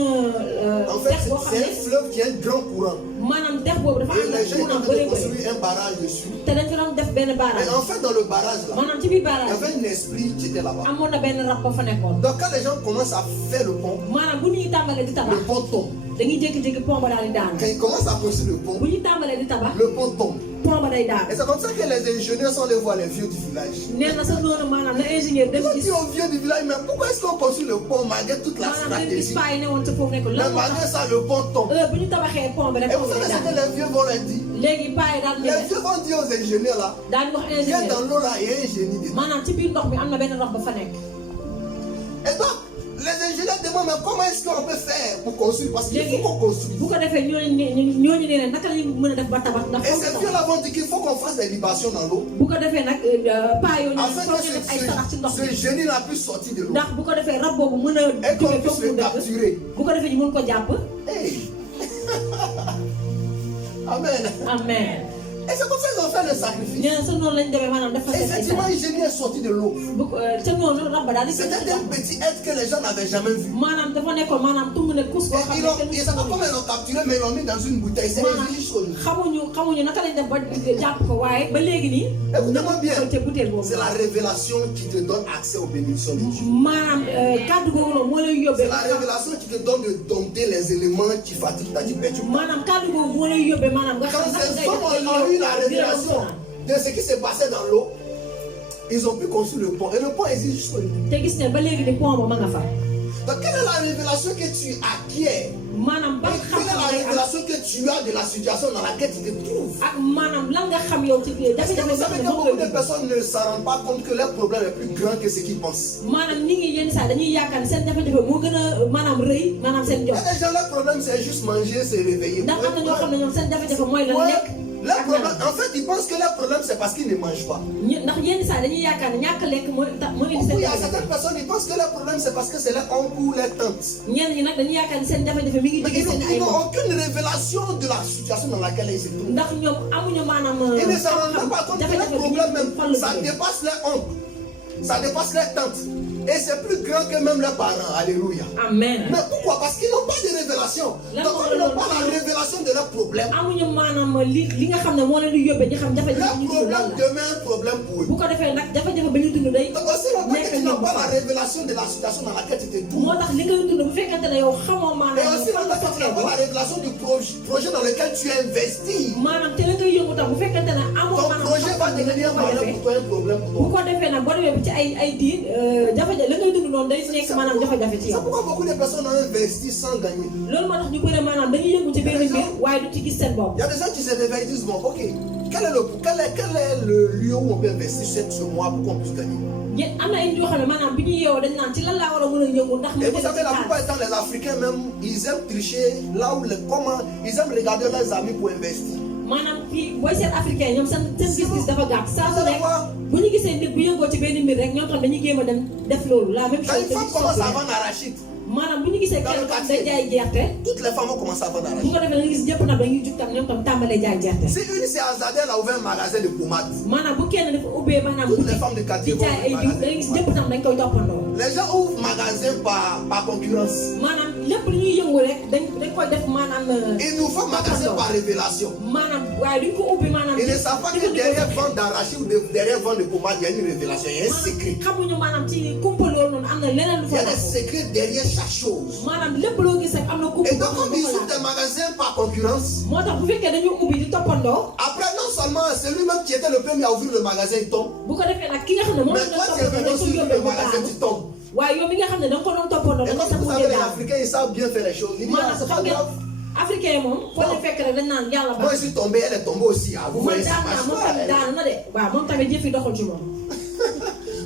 En fait, dex boo xam c'est un ne fleuve qui a un grand courant. maanaam dex boobu dafa Et am les gens étaient en courant train de bëree bëri construire un barrage dessus. te dañ fa doon def benn Mais barrage en fait, dans le barrage là, maanaam ci biir il y barrage avait un esprit qui était là-bas. amoon na benn rab ba fa nekkoon Donc quand les gens commencent à faire le pont, maanaam bu ñuy tàmbalee di tabax le pont tombe. dañuy jékki-jékki pont ba daal di daanu Quand ils commencent à construire le pont, bu ñu tàmbalee di tabax le pont tombe. pont ba day daanu Et c'est comme ça que les ingénieurs sont allés voir les vieux du village. nee na sa noonu maanaam na ingénieur dem Ils ont gis dit aux vieux du village, mais pourquoi est-ce qu'on construit le pont malgré toute la maanaam dañu gis stratégie? paa yi ne woon ca foofu nekk Mais lan moo malgré tax ça, le pont tombe. bu ñu tabaxee pont bi rek Et pont vous bi savez day ce que daanu les vieux vont leur dire? léegi paa yi daal Les ne vieux vont dire aux ingénieurs là, daal di wax viens ingénieur dans l'eau là, il y a un génie dedans. maanaam ci biir ndox mi am na benn rab ba fa nekk Et donc, les ingénieurs demandent, mais comment est-ce qu'on peut faire pour construire? Parce qu'il léegi faut qu'on construise. bu ko defee ñooñu nee na naka la ñu mën a def ba tabax ndax Et foog ces nga vieux tabax là vont dire qu'il faut qu'on fasse des libations dans l'eau. bu ko defee nag paa yooyu Afin foog que ñu def ay sarax ci ndox ce mi génie là puisse sortir de l'eau. ndax bu ko defee rab boobu mën a Et qu'on jóge puisse foofu mu le dëkk capturer. bu ko defee ñu mën ko jàpp Hey. Amen. amen Et c'est comme ça qu'ils ont fait le sacrifice. nee na sa noonu lañ demee maanaam dafa Et def ay effectivement, sarax un génie est sorti de l'eau. bu ca noonu rab ba daal di génn ci C'était ndox un petit être que les gens n'avaient jamais vu. maanaam dafa nekkoon maanaam tumb ne kus boo xam Et ne kenn ils savent pas comment ils l'ont capturé, mais ils l'ont mis dans une bouteille. C'est maanaam juste jusqu'au bout. xamuñu naka lañ def ba jàpp ko waaye ba léegi nii Écoutez-moi bien. ca butéel boobu C'est la révélation qui te donne accès aux bénédictions de Dieu. maanaam kàddu googu noonu moo lay yóbbee C'est la révélation qui te donne de dompter les éléments qui fatiguent ta dimension. maanaam kàddu googu moo lay yóbbee maanaam nga Quand xam naka ces ngay hommes def ont eu la révélation de ce qui s'est passé dans l'eau, ils ont pu construire le pont. Et le pont existe jusqu'au bout. te gis ne ba léegi ni pont ba ma nga fa Donc, quelle est la révélation que tu acquiers? maanaam ban Et quelle est la xam-xam ngay am révélation que tu as de la situation dans laquelle tu te trouves? ak maanaam lan nga xam yow ci biir Parce que jafe-jafe vous savez que beaucoup de personnes ne s'en rendent pas compte que leur problème est plus grand que ce qu'ils pensent. maanaam nit ñi yenn saa dañuy yaakaar ne seen jafe-jafe moo gën a maanaam rëy maanaam seen Il y jox a des gens, leur problème c'est juste manger, se réveiller. ndax am na ñoo xam ne ñoom seen jafe-jafe mooy la Ouais. lekk Leur ak problème, naan en fait, ils pensent que leur problème c'est parce qu'ils ne mangent pas. ndax yenn saa dañuy yaakaar ne ñàkk lekk moo tax moo indi Ou seen il y a jafe-jafe certaines personnes, ils pensent que leur problème c'est parce que c'est leur oncle ou leur tante. ñenn ñi nag dañuy yaakaar ne seen jafe-jafe mi ngi Mais jógee seen ay ils n'ont mbokk aucune révélation de la situation dans laquelle ils se trouvent. ndax ñoom amuñu maanaam Ils ne s'en rendent même pas compte que leur jafe-jafe bi problème ñu fan même, la ça jógee. dépasse leur oncle, ça dépasse leur tante. Et c'est plus grand que même leurs parents. Alléluia. amen Mais pourquoi? Parce qu'ils n'ont pas de révélation. Là, Donc, on comme ils n'ont va pas la le- révélation résolution de leurs problèmes. amuñu maanaam li nga xam ne moo leen di yóbbee ñu xam jafe-jafe ñu dund Leur lan problème la. demeure un problème pour eux. bu ko defee nag jafe-jafe ba ñu dund day Donc aussi longtemps que nekk tu n'as ñoom pas la révélation de la situation dans laquelle tu te trouves. moo tax li ngay dund bu fekkente ne yow xamoo Et maanaam aussi longtemps que tu n'as pas la révélation du projet dans lequel tu es investi. maanaam te la ngay yëngu tam bu fekkente ne amoo Ton maanaam projet va devenir malheur pour toi, un problème bu pour toi. ko defee nag boo demee ci ay diir jafe-jafe la ngay dund noonu day nekk maanaam jafe-jafe ci C'est yow. pourquoi beaucoup de personnes ont investi sans gagner. loolu moo tax ñu bëre maanaam dañuy yëngu ci benn mbir waaye du ci gis seen bopp. Il y a des gens qui se réveillent et disent bon, ok, quel est le lieu où on peut investir ce mois pour qu'on puisse gagner? am na ay yoo xam ne maanaam bi ñu yeewoo dañ naan ci lan laa war a mën a yëngu ndax. Et vous savez, la plupart du temps, les Africains même, ils aiment tricher là où ils aiment regarder leurs amis pour investir. maanaam fii booy seet africain ñoom seen gis-gis dafa gàtt saa su nekk Pourquoi? bu ñu gisee nit bu yëngoo ci benn mbir rek ñoo tax dañuy jéem a dem def loolu la même Quand chose. une femme commence à vendre arachide, maanaam bu ñu gisee Dans le kenn quartier. day jaay gerte toutes les femmes ont commencé à vendre bu arachide. ko defee dañuy gis ñëpp nag dañuy jug tam ñoom tam tàmbalee jaay gerte. Si une s'est hasardée, elle a ouvert un magasin de pommades. maanaam bu kenn dafa ubbee maanaam Toutes les femmes de quartier di vont jaay ay ouvrir diw magasin. dañuy gis ñëpp tam dañ koy toppandoo. Les gens ouvrent magasin par concurrence. maanaam lépp lu ñuy yëngu rek dañ koy def maanaam. Ils nous font magasin par révélation. maanaam waaye duñ ko ubbi maanaam. Ils ne savent pas que derrière vente d'arachide ou derrière vente de pommades, il y a une révélation, il y a un secret. xamuñu maanaam ci kumpa loolu noonu am na leneen lu Il y fa a des nekk. secrets derrière chaque chose. maanaam lépp loo gis rek am na kumpa. Et donc, comme ils ouvrent des magasins par concurrence, moo tax bu fekkee dañu ubbi di toppandoo. après, non seulement c'est lui-même qui était le premier à ouvrir le magasin, il tombe. bu ko defee nag ki nga xam ne moom Mais la toi, tu es venu aussi ouvrir le magasin, tu tombes. waaye yow mi nga xam ne da nga ko doon toppandoo Et da nga comme sax vous mu savez, les daal. Africains, ils savent bien faire les choses. Ils disent, ah, maanaam c'est xam pas ngeen grave. africain yi moom foo leen fekk rek dañ naan yàlla Moi, ba. je suis tombé, elle est tombée aussi. Ah, vous man voyez, ça daan naa marche moom pas. tamit daanu na de waaw moom tamit jëf yi doxul ci moom.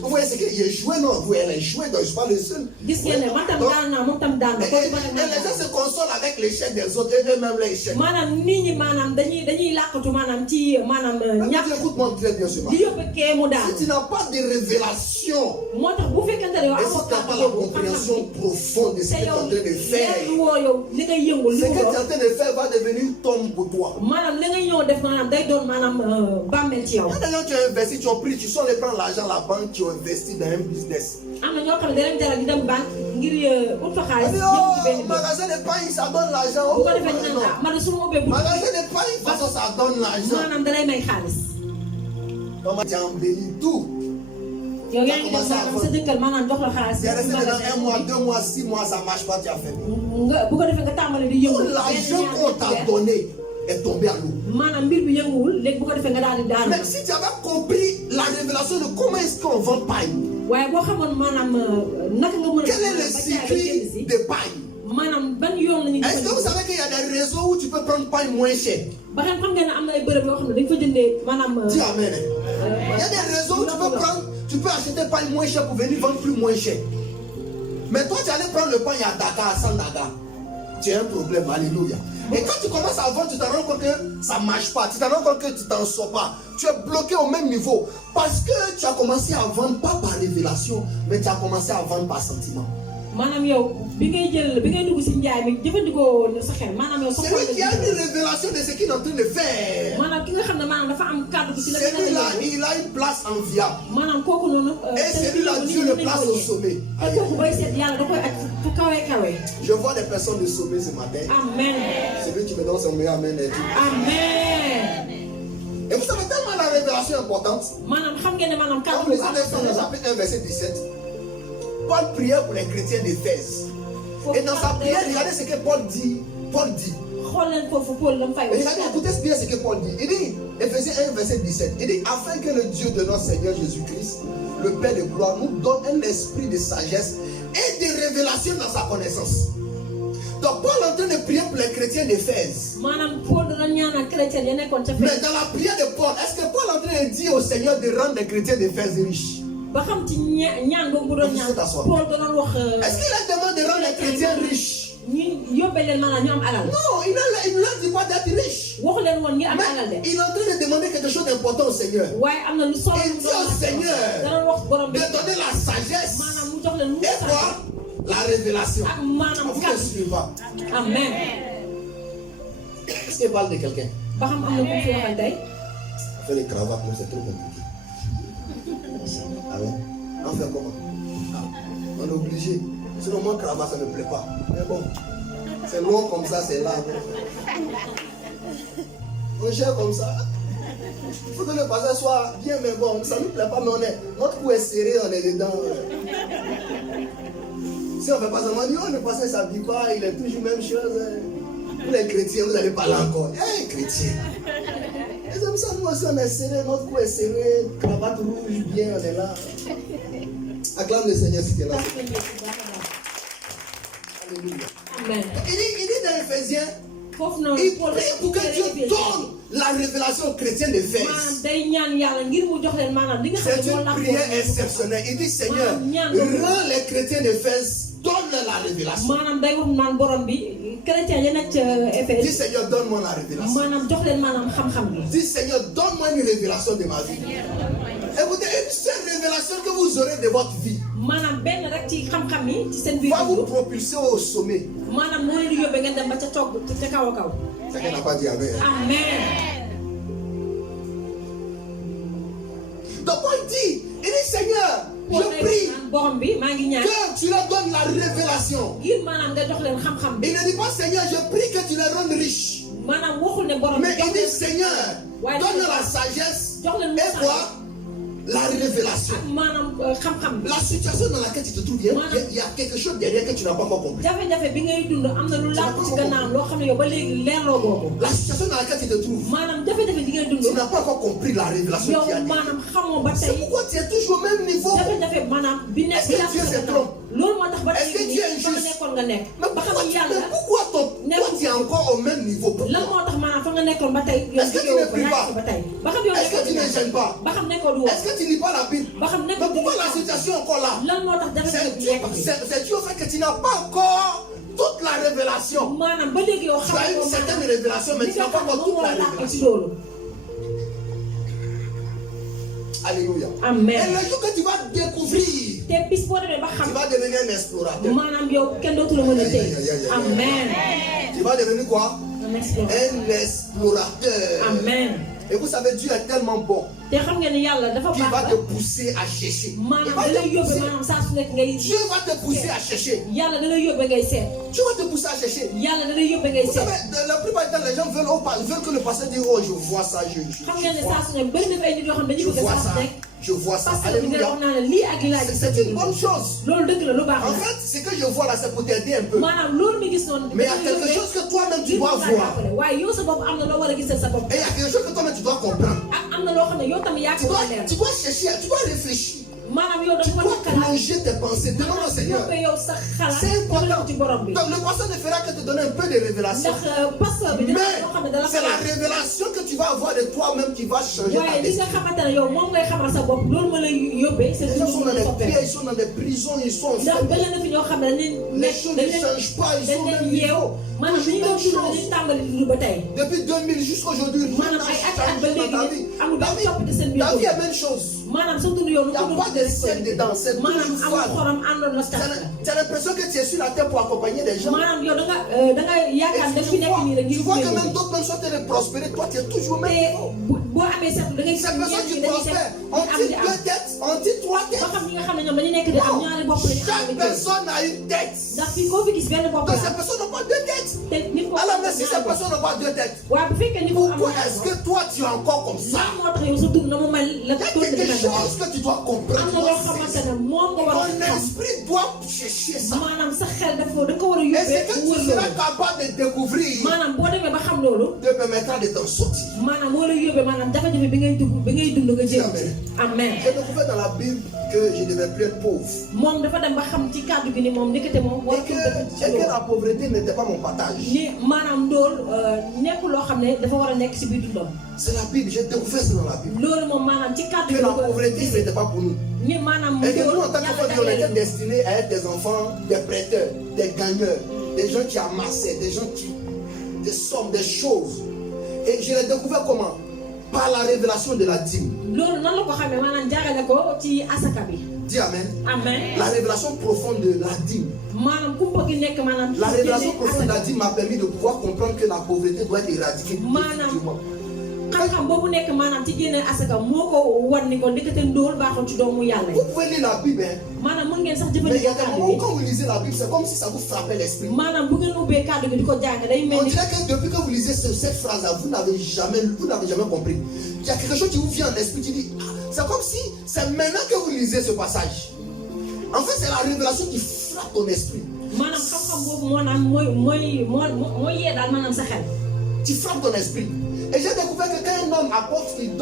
Vous voyez, c'est qu'il est joué, non, vous, elle est jouée, donc je suis pas le seul. gis ngeen ne man tam Donc, daan naa moom tam daan na. et les gens se consolent avec l'échec des autres et eux-mêmes l'échec. maanaam nit ñi maanaam dañuy làqatu maanaam ci maanaam ñàkk Écoute-moi très bien ce matin. di yóbbu kee mu daan. Si tu n'as pas de révélation, moo tax bu fekkente ne yow et si amoo tu n'as pas la compréhension profonde de ce que tu es en train de faire, leer woo yow li ngay yëngu li ce que mu tu es doon en train de faire va devenir une tombe pour toi. maanaam li ngay ñëw def maanaam day doon maanaam bàmmeel ci yow. Il y a des gens qui ont investi, qui ont pris, tu sors les prendre l'argent à la banque, qui ont investi dans un business. am na ñoo xam ne da leen jaral di dem banque ngir ut fa On xaalis dit, yëngu ci oh, benn bi. magasin d'épargne, ça donne l'argent. bu Oh, ko defee ñu non. naan man de su ma ubbee bu Magasin d'épargne, de toute façon, ça donne l'argent. maanaam da lay may xaalis. Donc, tu as embelli tout. yow yaa ngi def maanaam sa dëkkal maanaam jox la xaalis. Tu es resté dedans 1 mois, 2 mois, 6 mois, ça ne marche pas, tu as fait. nga bu ko defee nga tàmbali di Tout yëngu. l'argent qu'on t'a donné est tombé à l'eau. maanaam mbir bi yënguwul léegi bu ko defee nga daal di daanu. Mais si tu avais compris la révélation de comment est-ce qu'on vend paille, waaye boo xamoon maanaam naka nga mën a. quel est le circuit de paille? maanaam ban yoon la ñu. Est-ce que vous savez qu'il y a des réseaux où tu peux prendre paille moins cher? ba xam ngeen ne am na ay bërëb yoo xam ne dañ fa jëndee maanaam. Dis amen. Il y a des réseaux où tu peux acheter paille moins cher pour venir vendre plus moins cher. Mais toi, tu allais prendre le paille à Dakar, à Sandaga. Tu as un problème, alléluia. Et quand tu commences à vendre, tu t'en rends compte que ça ne marche pas. Tu t'en rends compte que tu t'en sors pas. Tu es bloqué au même niveau. Parce que tu as commencé à vendre pas par révélation, mais tu as commencé à vendre par sentiment. maanaam yow bi ngay dugg si njaay mi jëfandikoo sa xel maanaam yow. C'est lui qui a une révélation de ce qu'il est en train de faire. maanaam ki nga xam ne maanaam dafa am kàddu ci la. Celui-là, il a une place enviable. maanaam kooku noonu. Et celui-là, Dieu le place au sommet. te kooku booy seet yàlla da koy ak fu kawe. Je vois des personnes de sommet ce matin. amen. Celui qui me donne son meilleur amen. amen. Et vous savez tellement la révélation importante. maanaam xam ngeen ne maanaam Quand kàddu vous lisez dans chapitre 1, verset 17, Paul priait pour les chrétiens d'Éphèse. Et dans sa prière, regardez ce que Paul dit. xool leen foofu Paul la mu fay. Regardez, écoutez bien ce que Paul dit. Il dit, Éphésiens 1, verset 17, il dit, afin que le Dieu de notre Seigneur Jésus-Christ, le Père de gloire, nous donne un esprit de sagesse et de révélation dans sa connaissance. Donc Paul est en train de prier pour les chrétiens d'Éphèse. maanaam Paul dana ñaanal chrétien ya nekkoon ca Mais dans la prière de Paul, est-ce que Paul est en train de dire au Seigneur de rendre les chrétiens d'Éphèse riches? ba xam ci ñaan boobu doon ñaan Paul doon wax. Est-ce qu'il a demandé de rendre les chrétiens riches? ñu yóbbee leen maanaam ñu am alal. Non, il ne leur dit pas d'être riche. waxu leen woon ñu am alal de. Mais il est en train de demander quelque chose d'important au Seigneur. waaye am na lu solo. Il dit au Seigneur dana wax borom bi de donner la sagesse. maanaam mu jox leen mu Et quoi? La révélation. ak maanaam Vous ne suivez pas. amen. Est-ce qu'il parle de quelqu'un? ba xam am na ku fi waxal tey. Faire les cravates, non, c'est trop compliqué. Ah ouais? On fait comment? On est obligé. Sinon, moi, cravate, ça ne me plaît pas. Mais bon, C'est long comme ça, c'est là. On gère comme ça. Il faut que le passage soit bien, mais bon, ça ne nous plaît pas, mais notre cou est serré, on est dedans. Si on ne fait pas ça, on dit, le passage ne s'habille pas, il est toujours même chose. Vous les chrétiens, vous allez parler encore. Hey, chrétien. Et comme ça, nous aussi, on est serré, notre cou est serré, cravate rouge, bien, on est là. Acclame le Seigneur si tu es là. Alléluia. Amen. Il dit dans Éphésiens, il prie pour que Dieu donne la révélation aux chrétiens d'Éphèse. C'est une prière exceptionnelle. Il dit, Seigneur, rends les chrétiens d'Éphèse, donne la révélation. Dis, Seigneur, donne-moi la révélation. Dis, Seigneur, donne-moi une révélation de ma vie. Écoutez, une seule révélation que vous aurez de votre vie va vous propulser au sommet. Chacun n'a pas dit Amen. Amen. Donc on dit, il dit Seigneur, je prie que tu leur donnes la révélation. Il ne dit pas Seigneur, je prie que tu leur rendes riches. Mais il dit Seigneur, donne la sagesse et quoi? La révélation. La situation dans laquelle tu te trouves, il y a quelque chose derrière que tu n'as pas encore compris. La situation dans laquelle tu te trouves, tu n'as pas encore compris la révélation qu'il y a derrière. C'est pourquoi tu es toujours au même niveau. Est-ce que Dieu se trompe? Est-ce que Dieu est injuste? Mais pourquoi toi tu es encore au même niveau? Est-ce que tu ne pries pas? Est-ce que tu ne gênes pas? Est-ce que tu ne lis pas la Bible? Mais pourquoi la situation est encore là? C'est dû au fait que tu n'as pas encore toute la révélation. Tu as une certaine révélation, mais tu n'as pas encore toute la révélation. Alléluia. Amen. Et le jour que tu vas découvrir, tu vas devenir un explorateur. Amen. Tu vas devenir quoi? Un explorateur. Amen. Et vous savez, Dieu est tellement bon qu'il va te pousser à chercher. Dieu va te pousser à chercher. Dieu va te pousser à chercher. Vous savez, la plupart du temps, les gens veulent que le pasteur dise, oh, je vois ça, je vois ça. Alléluia. C'est une bonne chose. En fait, ce que je vois là, c'est pour t'aider un peu. Mais il y a quelque chose que toi-même tu dois voir. Et il y a quelque chose que toi-même tu dois comprendre. Tu dois chercher, tu dois réfléchir. Tu dois plonger tes pensées. Demande au Seigneur. C'est important. Donc le pasteur ne fera que te donner un peu de révélation. Mais c'est la révélation que tu vas avoir de toi-même qui va changer ta vie. Les gens sont dans des pieds, ils sont dans des prisons, ils sont enfermés. Les choses ne changent pas, ils sont au même niveau. Depuis 2000 jusqu'à aujourd'hui, rien n'a changé dans ta vie. Ta vie est la même chose. Il n'y a pas de sel dedans, c'est toujours froid. Tu as l'impression que tu es sur la terre pour accompagner des gens. Tu vois que même d'autres personnes sont en train de prospérer, toi tu es toujours même niveau. Ces personnes qui prospèrent, ont-ils 2 têtes, ont-ils 3 têtes? Chaque personne a une tête. Donc ces personnes n'ont pas 2 têtes. Alors mais si ces personnes n'ont pas 2 têtes, pourquoi est-ce que toi tu es encore comme ça? Il y a quelque chose que tu dois comprendre. Ton esprit doit chercher ça. Et ce que tu seras capable de découvrir te permettra de t'en sortir. Amen. J'ai découvert dans la Bible que je ne devais plus être pauvre. Et que la pauvreté n'était pas mon partage. C'est la Bible, j'ai découvert ça dans la Bible. Que la pauvreté n'était pas pour nous. Et que nous, en tant qu'enfants, on était destinés à être des enfants, des prêteurs, des gagneurs, des gens qui amassaient, des gens qui. Des sommes, des choses. Et je l'ai découvert comment? Par la révélation de la dîme. Dis Amen. Amen. La révélation profonde de la dîme. La révélation profonde de la dîme m'a permis de pouvoir comprendre que la pauvreté doit être éradiquée. xam-xam boobu nekk maanaam ci génne asaka moo ko wan ni ko ndekete ndóol baaxul ci doomu yàlla yi. Vous pouvez lire la Bible, hein. maanaam mën ngeen sax Mais il y a jëfandikoo des kàddu moments gi. quand vous lisez la Bible, c'est comme si ça vous frappait l'esprit. maanaam bu ngeen ubbee kàddu gi di ko jàng day mel On ni. dirait que depuis que vous lisez cette phrase-là, vous n'avez jamais compris. Il y a quelque chose qui vous vient en esprit, qui dit, ah, c'est comme si c'est maintenant que vous lisez ce passage. En fait, c'est la révélation qui frappe ton esprit. maanaam xam-xam boobu moo naan mooy yee daal maanaam sa xel. Tu frappes ton esprit. Et j'ai découvert que quand un homme apporte, il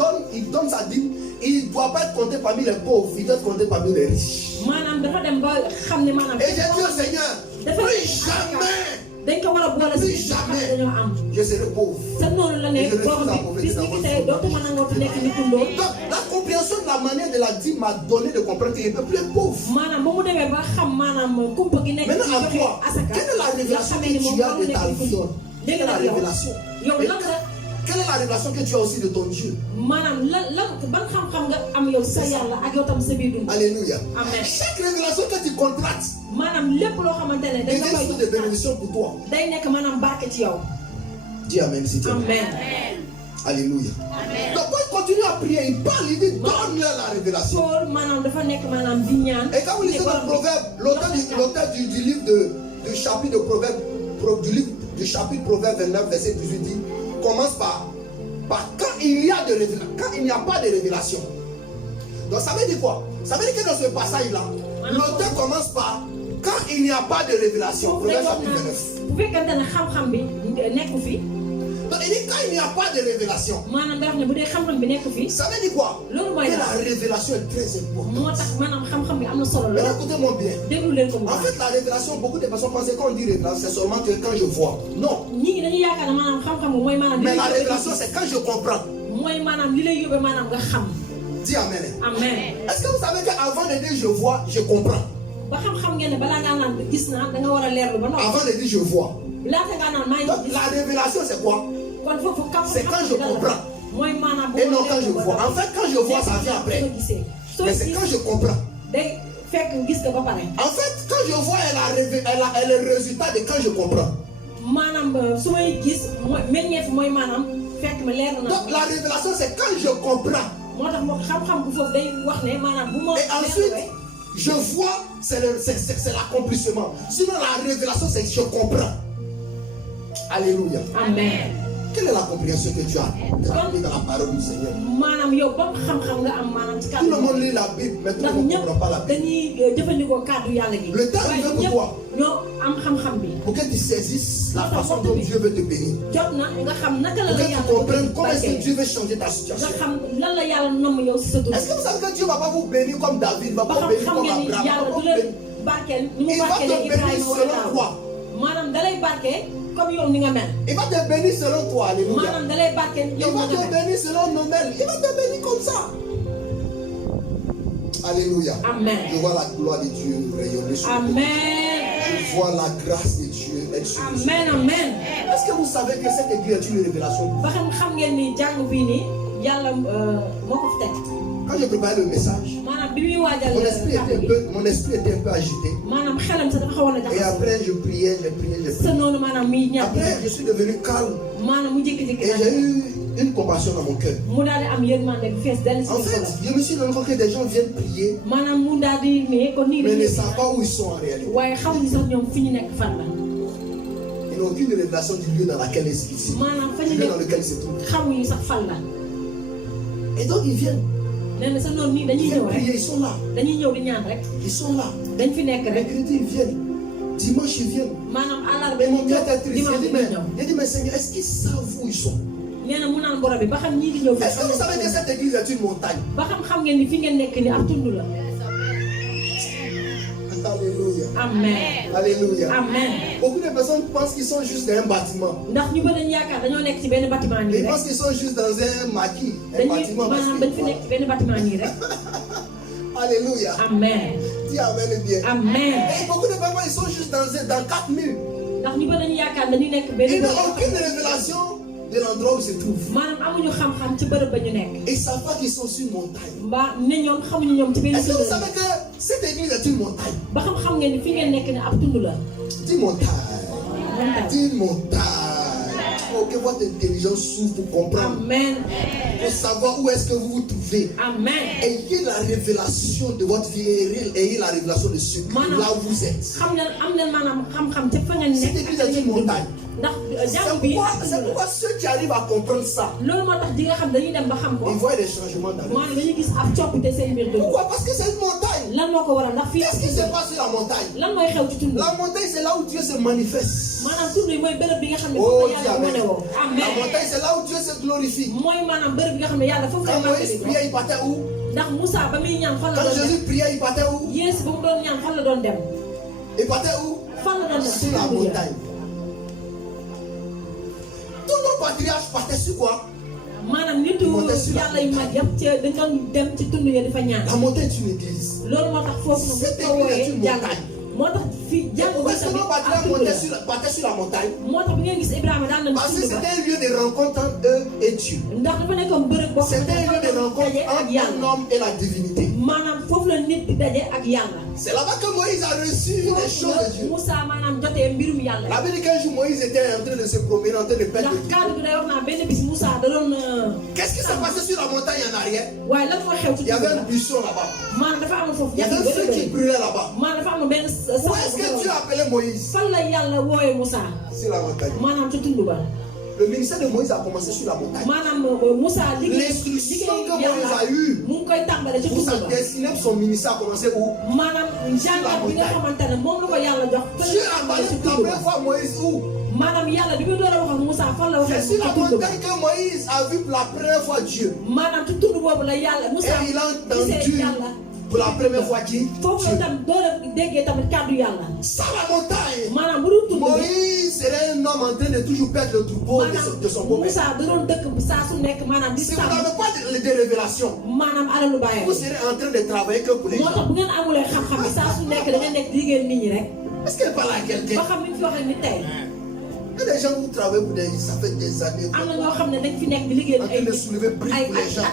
donne sa dîme, il ne doit pas être compté parmi les pauvres, il doit être compté parmi les riches. maanaam dafa dem ba xam ne maanaam. Et j'ai dit au Seigneur, plus jamais, dañ ko war a boole plus si xam jamais, dañoo am. je serai pauvre. te noonu la ne borom bi bis ni ki tey dootu mën a ngootu nekk nit ku ndóol. Donc, la compréhension de la manière de la dîme m'a donné de comprendre qu'il est plus pauvre. maanaam ba mu demee ba xam maanaam kumpa gi nekk ci Maintenant, à joxe toi, asaka. quelle est la révélation que tu as de ta vie? Quelle est la révélation? yow Et lan nga quelle est la révélation que tu as aussi de ton Dieu? maanaam ban xam-xam nga am yow sa yàlla ak yow tam sa biir dund. Alléluia. Amen. Chaque révélation que tu contractes maanaam lépp loo xamante ne dañ devient la source de koy bénédiction pour toi. day nekk maanaam barke ci yow. Dis Amen si tu veux. Amen. Alléluia. Donc, quand il continue à prier, il parle, il dit donne-leur la révélation. Paul maanaam dafa nekk maanaam di ñaan. Et quand vous lisez le proverbe, l'auteur du livre du chapitre de proverbe, du chapitre proverbe 29, verset 18 dit, commence par quand il y a de révélation, quand il n'y a pas de révélation. Donc ça veut dire quoi? Ça veut dire que dans ce passage-là, l'auteur commence par quand il n'y a pas de révélation. Proverbe chapitre 29. bu fekkente ne xam-xam bi nekk fi. Donc il dit quand il n'y a pas de révélation. maanaam dafa ne bu dee xam-xam bi nekk fi. Ça veut dire quoi? loolu mooy Que la révélation est très importante. moo tax maanaam xam-xam bi am na solo la. Mais écoutez-moi bien. déglu leen ko bu En baax. fait, la révélation, beaucoup de personnes pensent que quand on dit révélation, c'est seulement que quand je vois. Non. ñii ngi dañuy yaakaar ne maanaam xam-xam bi mooy maanaam. Mais la révélation, c'est quand je comprends. mooy maanaam li lay yóbbee maanaam nga xam. Dis Amen. Amen. Est-ce que vous savez qu'avant de dire je vois, je comprends? ba xam-xam ngeen ne balaa ngaa naan gis naa da nga war a leerlu ba noppi. Avant de dire je vois. laata ngaa naan maa Donc ngi gis. la révélation, c'est quoi? kon foofu C'est quand je comprends. mooy maanaam. Et non quand je vois. En fait, quand je vois, ça vient après. Mais c'est quand je comprends. day fekk gis nga ba pare. En fait, quand je vois, elle est le résultat de quand je comprends. maanaam su may gis mooy meññeef mooy maanaam fekk ma leer na. Donc la révélation, c'est quand je comprends. moo tax moo xam-xam bu foofu day wax ne maanaam bu ma. Et ensuite, je vois, c'est l'accomplissement. Sinon, la révélation, c'est que je comprends. Alléluia. Amen. Quelle est la compréhension que tu as dans la parole du Seigneur? maanaam yow ban xam-xam nga am maanaam ci Tout kàddu. le monde lit la Bible, mais tout ndax le monde ne ñëpp comprend pas la Bible. dañuy jëfandikoo kàddu yàlla gi. Le temps est venu pour toi. ñoo am xam-xam bi. Pour que tu saisisses la façon dont Dieu veut te bénir. jot na nga xam naka la Pour la que tu yàlla comprennes comment est-ce que barkeel. Dieu veut changer ta nga situation. xam lan la yàlla nomm yow si sa dund. Est-ce que vous savez que Dieu ne va pas vous bénir comme David, va ba pas vous bénir xam comme ngeen ni Abraham, va yàlla pas vous du la bénir. barkeel ni mu Il va barkeelee te bénir Ibrahima selon wala quoi? maanaam dalay barkeel comme yow ni nga mel. Il va te bénir selon toi, alléluia. maanaam dalay barkeel Il yow va ni nga te mel. bénir selon nos mails. Il va te bénir comme ça. Alléluia. Amen. Je vois la gloire de Dieu rayonner sur nous. Amen. Je vois la grâce de Dieu être sur nous. Amen. Amen. Est-ce que vous savez que cette église est une révélation? ba xam ngeen ni jàng bii nii yàlla moo ko fi teg. Quand je préparais le message, maanaam bi muy waajal mon esprit était un peu agité. maanaam xelam sax dafa xawoon a Et jaxasoo. après, je priais. sa noonu maanaam muy ñàkk. Après, je suis devenu calme. maanaam mu jékki-jékki Et j'ai eu une compassion dans mon cœur. mu daal di am yërmande bi fees dell si En fait, je me suis rendu compte que des gens viennent prier, maanaam mu daal di ne kon nii mais ne dañuy savent pas où ils sont en réalité. waaye xamuñu sax ñoom fi ñu nekk fan la. Ils n'ont aucune révélation du lieu dans lequel ils sont. maanaam fa Du ñu lieu dans nekk lequel ils se trouvent. xamuñu sax fan la. Et donc, ils viennent. nee na sa noonu nii Ils dañuy ñëw viennent rek prier, ils sont là. dañuy ñëw di ñaan rek Ils sont là. dañ fi nekk rek Mercredi, ils viennent. Dimanche, ils viennent. maanaam àllarba Et mon cœur était triste. dimanche J'ai dit, bi ñëw. mais Seigneur, est-ce qu'ils savent où ils sont? nee na mu naan borom bi ba xam ñii di ñëw fi. Est-ce que vous savez que cette église est une montagne? ba xam ngeen ni fi ngeen nekk ni ab tund la. Alléluia. amen. Alléluia. amen. Beaucoup de personnes pensent qu'ils sont juste dans un bâtiment. ndax ñu bëri dañu yaakaar dañoo nekk ci benn bâtiment nii Ils rek. pensent qu'ils sont juste dans un maquis. Un dañuy bâtiment. parce maanaam que- dañ fi nekk ci benn bâtiment nii rek. Alléluia. amen. Dis amen bien. amen. Et beaucoup de personnes, ils sont juste dans 4 murs. ndax ñu bëri dañu yaakaar dañuy nekk benn Ils n'ont bërëb. aucune révélation de l'endroit où ils se trouvent. maanaam amuñu xam-xam ci bërëb ba ñu nekk. Ils ne savent pas qu'ils sont sur une montagne. mbaa ne ñoom xamuñu ñoom ci benn Est-ce que vous tund la. savez que cette église est une montagne? ba xam ngeen ni fi ngeen nekk ni ab tund la. Dis montagne. montagne. Dis montagne. Oh, que votre intelligence s'ouvre pour comprendre. Amen. Pour savoir où est-ce que vous vous trouvez. Amen. Ayez la révélation de votre vie. Ayez la révélation de ce que là où vous êtes. Cette église est une montagne. C'est pourquoi ceux qui arrivent à comprendre ça, ils voient des changements dans leur vie. Pourquoi? Parce que c'est une montagne. Qu'est-ce qui se passe sur la montagne? La montagne, c'est là où Dieu se manifeste. Oh, amen. La montagne, c'est là où Dieu se glorifie. Quand Moïse priait, il partait où? Quand Jésus priait, il partait où? Il partait où? Sur la montagne. Tous nos patriarches partaient sur quoi? La montagne est une église. Cette église est une montagne. Parce que nos patriarches partaient sur la montagne. Parce que c'était un lieu de rencontre entre eux et Dieu. C'était un lieu de rencontre entre un homme et la divinité. C'est là-bas que Moïse a reçu les choses de Dieu. La Bible dit qu'un jour Moïse était en train de se promener, en train de perdre. Qu'est-ce qui s'est passé sur la montagne en arrière? Il y avait un buisson là-bas. Il y avait un feu qui brûlait là-bas. Où est-ce que Dieu a appelé Moïse? Sur la montagne. Le ministère de Moïse a commencé sur la montagne. L'instruction que Moïse a eue pour sa destinée, pour son ministère a commencé où? Sur la montagne. Dieu a parlé la première fois Moïse où? C'est sur la montagne que Moïse a vu pour la première fois Dieu. Et il a entendu pour la première fois qui? Sans la montagne, Moïse serait un homme en train de toujours perdre le troupeau de son beau-père. Si vous n'avez pas de révélation, vous serez en train de travailler que pour les gens. Est-ce qu'elle parle à quelqu'un? Il y a des gens qui travaillent pour ça fait des années. En train de soulever briques pour les gens.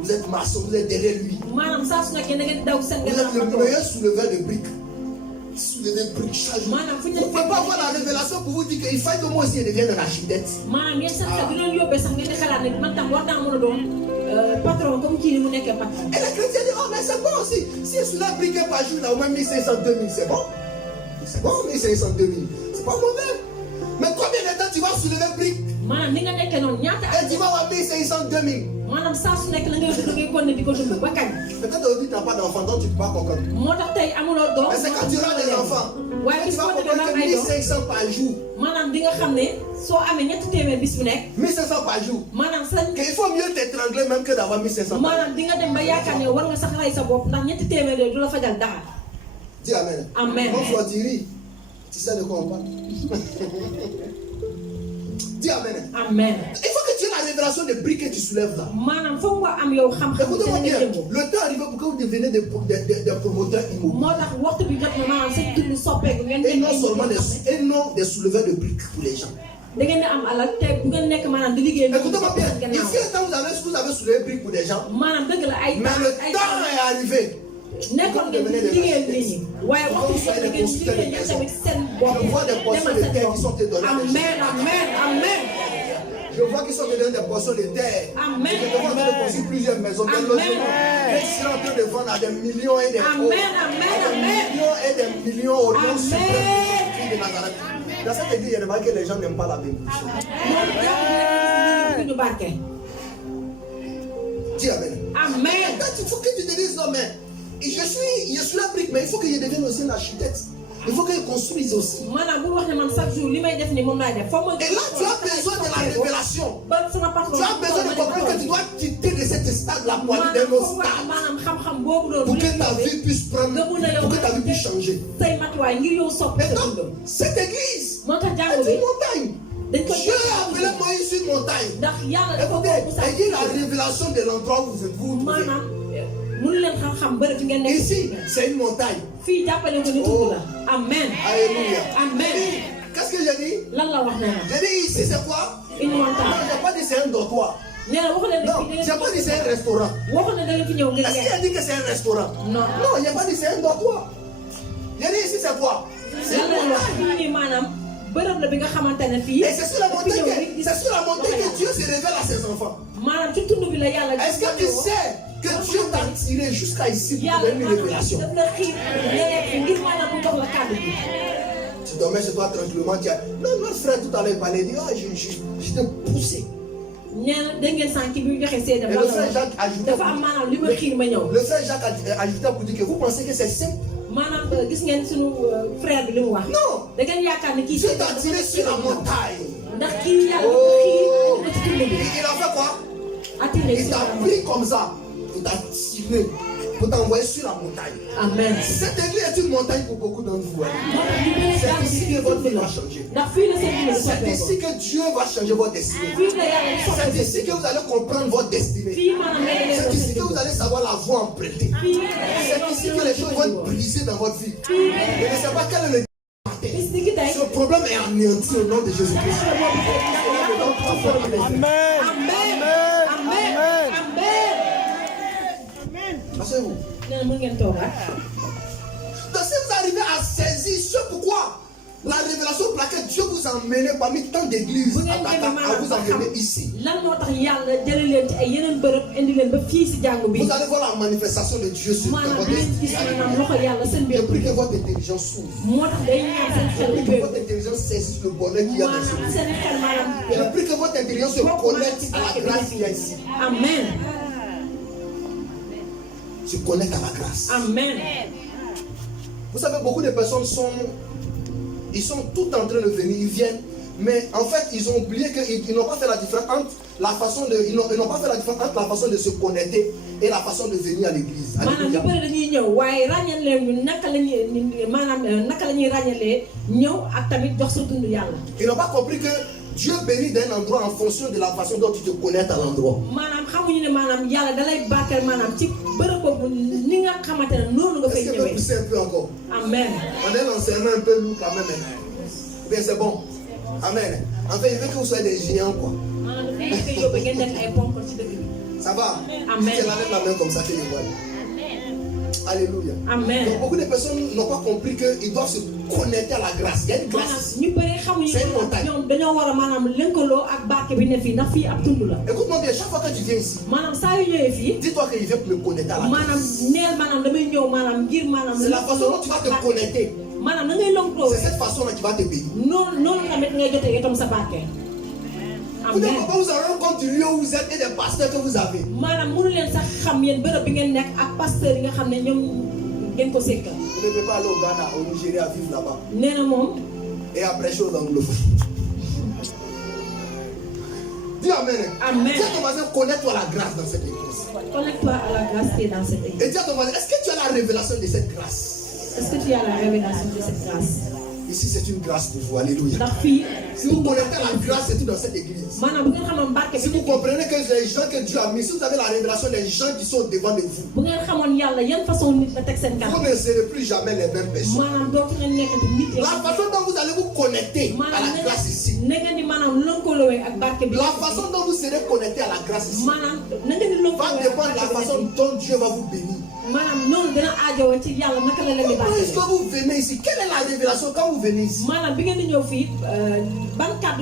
Vous êtes maçon, vous êtes derrière lui. Vous êtes le meilleur souleveur de briques. Soulever de briques chaque jour. Vous ne pouvez pas avoir la révélation pour vous dire qu'il faut que moi aussi je devienne un architecte. Et les chrétiens disent, oh mais c'est bon aussi. Si je soulève briques par jour, là au moins 1500, 2000, c'est bon. C'est bon, 1500, 2000. C'est pas mauvais. Mais combien de temps tu vas soulever briques? Et tu vas avoir 1500, 2000. Peut-être aujourd'hui tu n'as pas d'enfant, donc tu ne peux pas comprendre. Mais c'est quand tu auras des enfants. Tu vas comprendre que 1500 par jour. 1500 par jour. Il faut mieux t'étrangler même que d'avoir 1500 par jour. Dis amen. Amen. Mon frère Thierry, tu sais de quoi on parle. Dis amen. Amen. Il faut que tu aies la révélation des briques que tu soulèves là. Écoutez-moi bien. Le temps arrive pour que vous deveniez des promoteurs immobiliers. Et non seulement des souleveurs de briques pour les gens. Écoutez-moi bien. Ici, vous avez soulevé des briques pour des gens. Mais le temps est arrivé. Je vois des portions de terre qui sont te données. Amen. Je vois qu'ils sont te donnés des portions de terre. Amen. Je te vois en train de construire plusieurs maisons, des logements. Mais ils sont en train de vendre à des millions et des millions au nom suprême de Nazareth. Dans cette église, il y a remarqué que les gens n'aiment pas la Bible. Dis amen. Amen. Il faut que tu te dises non, mais je suis la brique, mais il faut que je devienne aussi un architecte. Il faut que je construise aussi. Et là, tu as besoin de la révélation. Tu as besoin de comprendre que tu dois quitter de cet stade-là pour aller dans un autre stade. Pour que ta vie puisse prendre, pour que ta vie puisse changer. Maintenant, cette église est une montagne. Dieu a appelé Moïse une montagne. Écoutez, ayez la révélation de l'endroit où vous êtes. Ici, c'est une montagne. Oh. Amen. Alléluia. Amen. Qu'est-ce que j'ai dit? J'ai dit ici, c'est quoi? Une montagne. Non, je n'ai pas dit c'est un dortoir. Non, je n'ai pas dit c'est un restaurant. Est-ce qu'il a dit que c'est un restaurant? Non. Non, il n'a pas dit c'est un dortoir. J'ai dit ici, c'est quoi? C'est une montagne. Et c'est sur la montagne que Dieu se révèle à ses enfants. Est-ce que tu sais que Dieu t'a tiré jusqu'à ici pour donner une révélation? Tu dormais chez toi tranquillement, tu as... Non, notre frère tout à l'heure parlait, il dit, oh, je t'ai poussé. Et le frère Jacques ajoutait pour dire que vous pensez que c'est simple? Non, Dieu t'a tiré sur la montagne. Oh. Il a fait quoi? Il t'a pris comme ça. Il t'a tiré pour t'envoyer sur la montagne. Amen. Cette église est une montagne pour beaucoup d'entre vous. C'est ici que votre vie va changer. C'est ici que Dieu va changer votre destinée. C'est ici que vous allez comprendre votre destinée. C'est ici que vous allez savoir la voie empruntée. C'est ici que les choses vont être brisées dans votre vie. Je ne sais pas quel est le ce problème est anéanti au nom de Jésus-Christ. Amen. Amen. Amen. Asseyez-vous. Donc si vous arrivez à saisir ce pourquoi la révélation pour laquelle Dieu vous a emmené parmi tant d'églises à vous emmener ici. Vous allez voir la manifestation de Dieu sur votre destinée. Je prie que votre intelligence s'ouvre. Je prie que votre intelligence saisisse le bonheur qu'il y a dans ce monde. Je prie que votre intelligence se connecte à la grâce qu'il y a ici. Amen. Se connecte à la grâce. Amen. Vous savez, beaucoup de personnes sont tout en train de venir, ils viennent, mais en fait, ils ont oublié qu'ils n'ont pas fait la différence entre la façon de, ils n'ont pas fait la différence entre la façon de se connecter et la façon de venir à l'église. Ils n'ont pas compris que Dieu bénit d'un endroit en fonction de la façon dont tu te connectes à l'endroit. Est-ce que peut pousser un peu encore? Amen. On est l'enseignement un peu lourd quand même. Bien, c'est bon. Amen. En fait, il veut que vous soyez des géants, quoi. Ça va? Amen. Tu lèves la main comme ça que je vois. Alléluia. Amen. Donc, beaucoup de personnes n'ont pas compris qu'ils doivent se connecter à la grâce. Il y a une grâce. C'est une montagne. Écoute-moi bien, chaque fois que tu viens ici, dis-toi qu'il vient pour me connecter à la grâce. C'est la façon dont tu vas te connecter. C'est cette façon-là qui va te bénir. Vous ne pouvez pas vous rendre compte du lieu où vous êtes et des pasteurs que vous avez. Vous ne pouvez pas aller au Ghana, au Nigeria, vivre là-bas. Et après, chose anglophone. Dis Amen. Amen. Dis à ton voisin, connais-toi la grâce dans cette église. Connecte-toi à la grâce qui est dans cette église. Et dis à ton voisin, est-ce que tu as la révélation de cette grâce? Est-ce que tu as la révélation de cette grâce? Ici, c'est une grâce pour vous. Alléluia. Si vous connaissez la grâce, c'est tout dans cette église. Si vous comprenez que les gens que Dieu a mis, si vous avez la révélation des gens qui sont devant de vous, vous ne serez plus jamais les mêmes personnes. La façon dont vous allez vous connecter à la grâce ici, la façon dont vous serez connecté à la grâce ici, va dépendre de la façon dont Dieu va vous bénir. Comment est-ce que vous venez ici? Quelle est la révélation quand vous venez ici?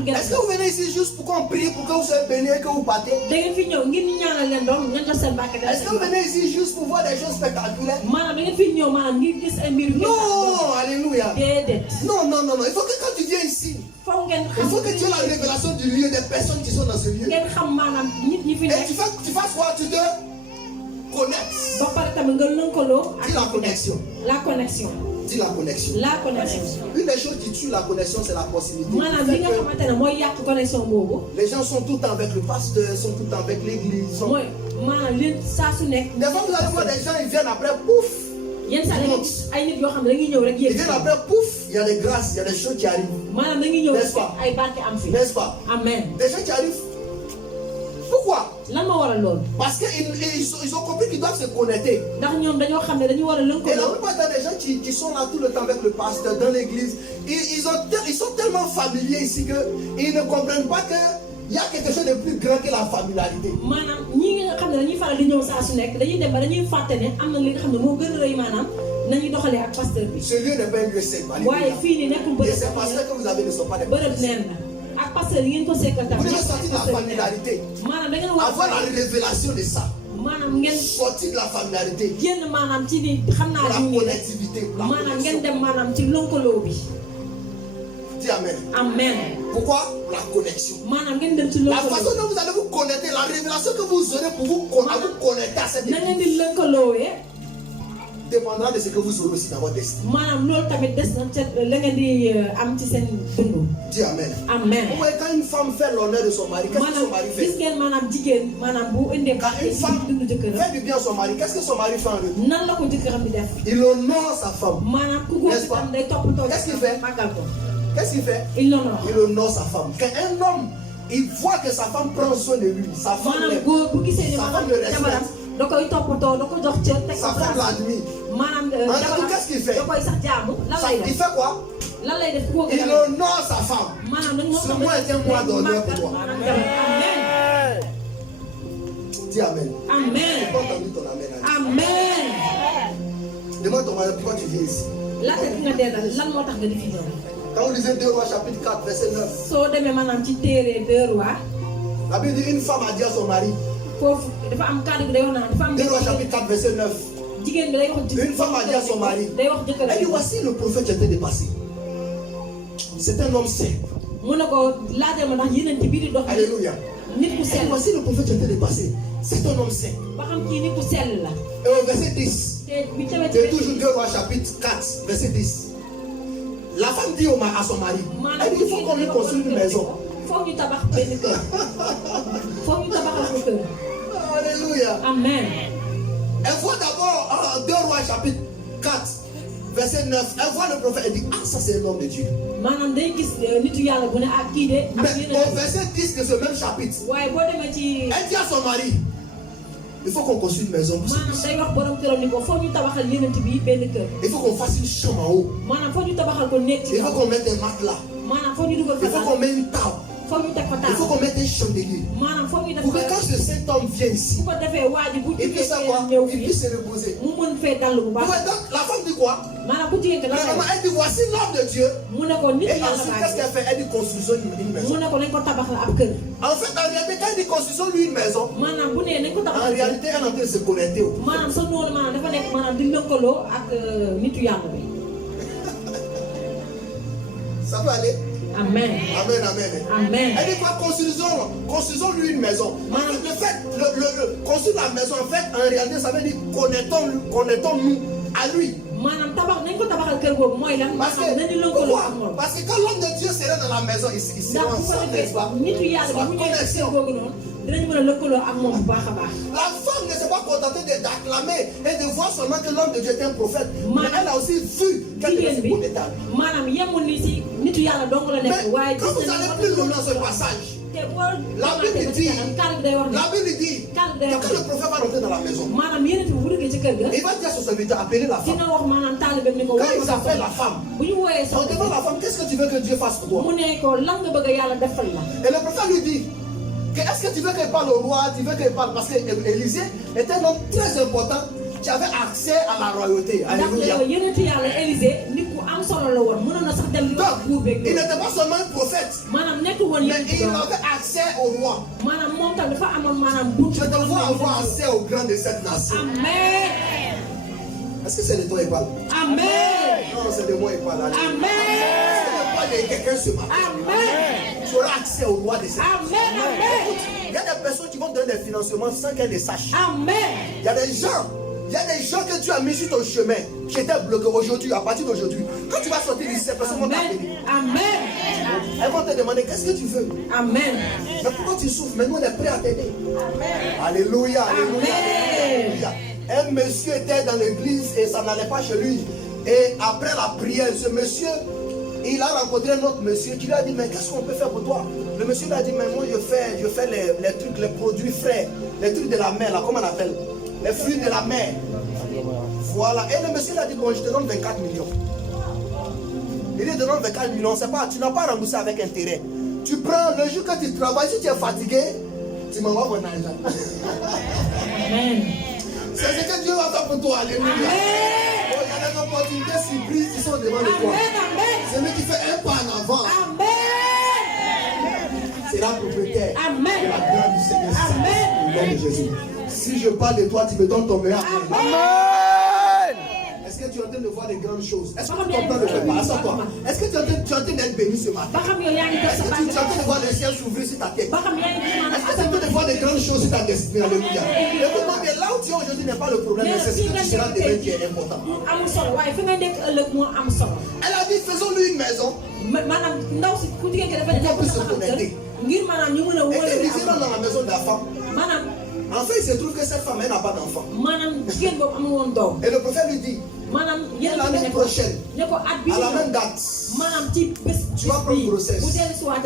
Est-ce que vous venez ici juste pour qu'on prie, pour que vous soyez bénis et que vous partez? Est-ce que vous venez ici juste pour voir des choses spectaculaires? Non, alléluia. Non, non, non, non. Il faut que quand tu viens ici, il faut que tu aies la révélation du lieu, des personnes qui sont dans ce lieu. Et tu fasses quoi? Tu te connectes. Dis la connexion. La connexion. Dis la connexion. La connexion. Une des choses qui tue la connexion, c'est la possibilité. Les gens sont tout le temps avec le pasteur, sont tout le temps avec l'église. Des fois, vous allez voir des gens, ils viennent après, pouf. Ils viennent après, pouf. Il y a des grâces, il y a des choses qui arrivent. N'est-ce pas? N'est-ce pas? Amen. Des gens qui arrivent. Pourquoi? Parce qu'ils ont compris qu'ils doivent se connecter. Et la plupart des gens qui sont là tout le temps avec le pasteur dans l'église, ils sont tellement familiers ici qu'ils ne comprennent pas qu'il y a quelque chose de plus grand que la familiarité. nañu doxalee ak pasteur bi. Ce lieu n'est pas un lieu sec. waaye fii nii nekkul Et bërëb. ces pasteurs que vous avez ne sont pas des bërëb pasteurs. neen la ak pasteur yi ngeen ko sekkal tam. Vous devez sortir de la familiarité. maanaam da ngeen war Avoir la révélation de ça. maanaam ngeen Sortir de la familiarité. génn maanaam ci ni xam naa La li ñu connectivité. La maanaam ngeen connexion. dem maanaam ci lëkkaloo bi. Dis amen. amen. Pourquoi? La connexion. maanaam ngeen dem ci La lëkkaloo. façon dont vous allez vous connecter, la révélation que vous aurez pour vous connecter à cette na ngeen église di lëkkaloowee. dépendra de ce que vous aurez aussi dans votre destin. maanaam loolu tamit des na ca la ngeen di am ci seen dund. Dis amen. amen. Vous voyez, quand une femme fait l'honneur de son mari, qu'est-ce que son mari maanaam gis fait? ngeen maanaam jigéen maanaam bu indee. Quand une femme dund jëkkëram. fait du bien à son mari, qu'est-ce que son mari fait en retour? nan la ko jëkkëram di def. Il honore sa femme. maanaam ku góor N'est-ce gi pas? tam day toppatoo. Qu'est-ce qu'il fait? màggal ko. Qu'est-ce qu'il fait? il l'honore. Il honore sa femme. Quand un homme, il voit que sa femme prend soin de lui, sa femme maanaam l'aime, góor bu gisee ne sa maanaam femme le jabaram respecte, da koy toppatoo da ko jox cër teg sa ko femme place. l'admire. maanaam En retour, jabaram qu'est-ce qu'il fait? da koy sax jaamu lan lay Il def. fait quoi? lan lay def ku ko Il honore sa femme. maanaam nag Ce mois est un mois d'honneur pour toi. amen. Dis amen. amen. J'ai pas entendu ton amen. amen. Demande ton mari pourquoi tu viens ici. laata ki nga delloo lan moo tax nga di fi ñëw. Quand vous lisez 2 Rois chapitre 4 verset 9, soo demee maanaam ci téere 2 Rois la Bible dit une femme a dit à son mari, foofu dafa am kàddu gi day wax naan dafa am. 2 Rois chapitre 4 verset 9, jigéen bi day wax. une femme a dit à son mari, day wax jëkkër elle dit voici le prophète qui était dépassé. C'est un homme saint. mu ne ko laajal ma ndax yeneen ci biir di dox. Alléluia. nit ku Elle dit sell. voici le prophète qui était dépassé. C'est un homme saint. ba xam kii nit ku sell la. Et au verset 10, te bi tamit c'est toujours 2 Rois chapitre 4 verset 10. La femme dit à son mari, elle dit il faut qu'on lui construise une maison. foog ñu tabax benn kër. foog ñu tabaxal ko kër. Alléluia. amen. Elle voit d'abord 2 Rois chapitre 4 verset 9. Elle voit le prophète, elle dit ah ça c'est un homme de Dieu. maanaam day gis nitu yàlla bu ne ah kii de. Mais ak au yeneen. verset 10 de ce même chapitre, waaye boo demee ci. elle dit à son mari, il faut qu'on construise une maison. maanaam day wax borom këram ni ko foog ñu tabaxal yeneen bi benn kër. Il faut qu'on fasse une chambre en haut. maanaam foog ñu tabaxal ko nekk ci Il faut kaw. qu'on mette des matelas. maanaam foog ñu dugal Il faut fa qu'on mette une table. foog ñu teg fa Il faut taal. qu'on mette un chandelier. maanaam foog ñu def Pour que quand ce saint homme vient ici, bu ko defee waa ji bu il puisse savoir, ñëw il fii puisse se reposer. mu mën fee dallu bu Vous baax. voyez, donc la femme dit quoi? maanaam ku jigéen ka lan lay Premièrement, def. elle dit voici l'homme de Dieu. mu ne ko nit Et yàlla ensuite, baa qu'est-ce ngi. qu'elle fait? Elle dit construisons une maison. mu ne ko nañ ko tabax la ab kër. En fait, en réalité, quand elle dit construisons lui une maison, maanaam bu nee nañ ko en tabax. réalité, elle est en train de se connecter au prophète. maanaam sa noonu maanaam dafa nekk maanaam di lëkkaloo ak nitu yàlla bi. Ça peut aller? amen. Amen, amen. amen. Elle dit quoi? Construisons lui une maison. En fait, le fait, construire la maison, en fait, en réalité, ça veut dire connectons-nous à lui. maanaam tabax nañ ko tabaxal kër boobu mooy lan. Parce maanaam nañu que, lëkkaloo pourquoi? ak moom. Parce que quand l'homme de Dieu sera dans la maison, il ndax sera bu ko ensemble, defee n'est-ce pas? nitu yàlla bi bu ñëwee ci kër googu noonu dinañu mën a lëkkaloo ak moom bu baax a baax. La femme ne s'est pas contentée d'acclamer et de voir seulement que l'homme de Dieu était un prophète. Mais elle a aussi vu qu'elle devait jigéen se bi connecter à lui. maanaam yemul ni si nitu yàlla dong la Mais nekk waaye quand vous allez plus loin dans ce passage, te boo la Bible dit, kàddu day wax ne la Bible dit que quand le prophète va rentrer dans la maison, maanaam yeneen bi bu duggee ci kër ga il va dire à son serviteur, appelez la femme. dina wax maanaam taalibe ni ko Quand woo il sa appelle la femme, bu ñu wooyee sa on demande à la femme, qu'est-ce que tu veux que Dieu fasse pour toi? mu ne ko lan nga bëgg a yàlla defal la. Et le prophète lui dit, que est-ce que tu veux qu'elle parle au roi? Tu veux qu'elle parle? Parce que Élisée était un homme très important qui avait accès à la royauté. Alléluia. ndax yeneen yàlla Élisée nit ku am solo la woon mënoon na sax dem li wax buur Donc, beeg il n'était pas seulement un prophète, maanaam nekk woon mais il yeneen avait accès au roi. maanaam moom tam dafa amoon maanaam buur. Je devrais avoir accès au grand de cette nation. amen. Est-ce que c'est de toi il parle? amen. Non, c'est de moi il parle. amen. Ce n'est pas de quelqu'un ce matin. amen. Tu auras accès au roi de cette nation. amen. amen. Il y a des personnes qui vont donner des financements sans qu'elles les sachent. amen. Il y a des gens que tu as mis sur ton chemin qui étaient bloqués aujourd'hui, à partir d'aujourd'hui. Quand tu vas sortir d'ici, ces personnes vont t'appeler. amen. Elles vont te demander qu'est-ce que tu veux. amen. Mais pourquoi tu souffres? Maintenant, on est prêt à t'aider. Alléluia, alléluia, alléluia. Un monsieur était dans l'église et ça n'allait pas chez lui. Et après la prière, ce monsieur, il a rencontré un autre monsieur qui lui a dit, mais qu'est-ce qu'on peut faire pour toi? Le monsieur lui a dit, mais moi je fais les trucs, les produits frais, les trucs de la mer, là, comment on appelle? Les fruits de la mer. Voilà. Et le monsieur lui a dit, bon, je te donne 24 millions. Il dit, donne 24 millions, c'est pas, tu n'as pas remboursé avec intérêt. Tu prends le jour que tu travailles, si tu es fatigué, tu m'envoies mon argent. amen. C'est ce que Dieu va faire pour toi. Alléluia. amen. Oh, il y a des opportunités surprises qui sont devant le toi. C'est lui qui fait un pas en avant. C'est la propriétaire de la grâce du Seigneur. Au nom de Jésus. Si je parle de toi, tu me donnes ton meilleur. Est-ce que tu es en train de voir les grandes choses? Est-ce que tu comprends le préparer à toi? Est-ce que tu es en train d'être béni ce matin? Est-ce que tu es en train de voir le ciel s'ouvrir sur ta tête? Est-ce que tu es en train de voir les grandes choses sur ta destinée? Alléluia. Écoute-moi bien, là où tu es aujourd'hui n'est pas le problème, mais c'est ce que tu seras demain qui est important. Elle a dit, faisons-lui une maison. Pour qu'on puisse se connecter. Et elle disait dans la maison de la femme. En fait, il se trouve que cette femme n'a pas d'enfant. Et le prophète lui dit, l'année prochaine, à la même date, tu vas prendre grossesse. Alors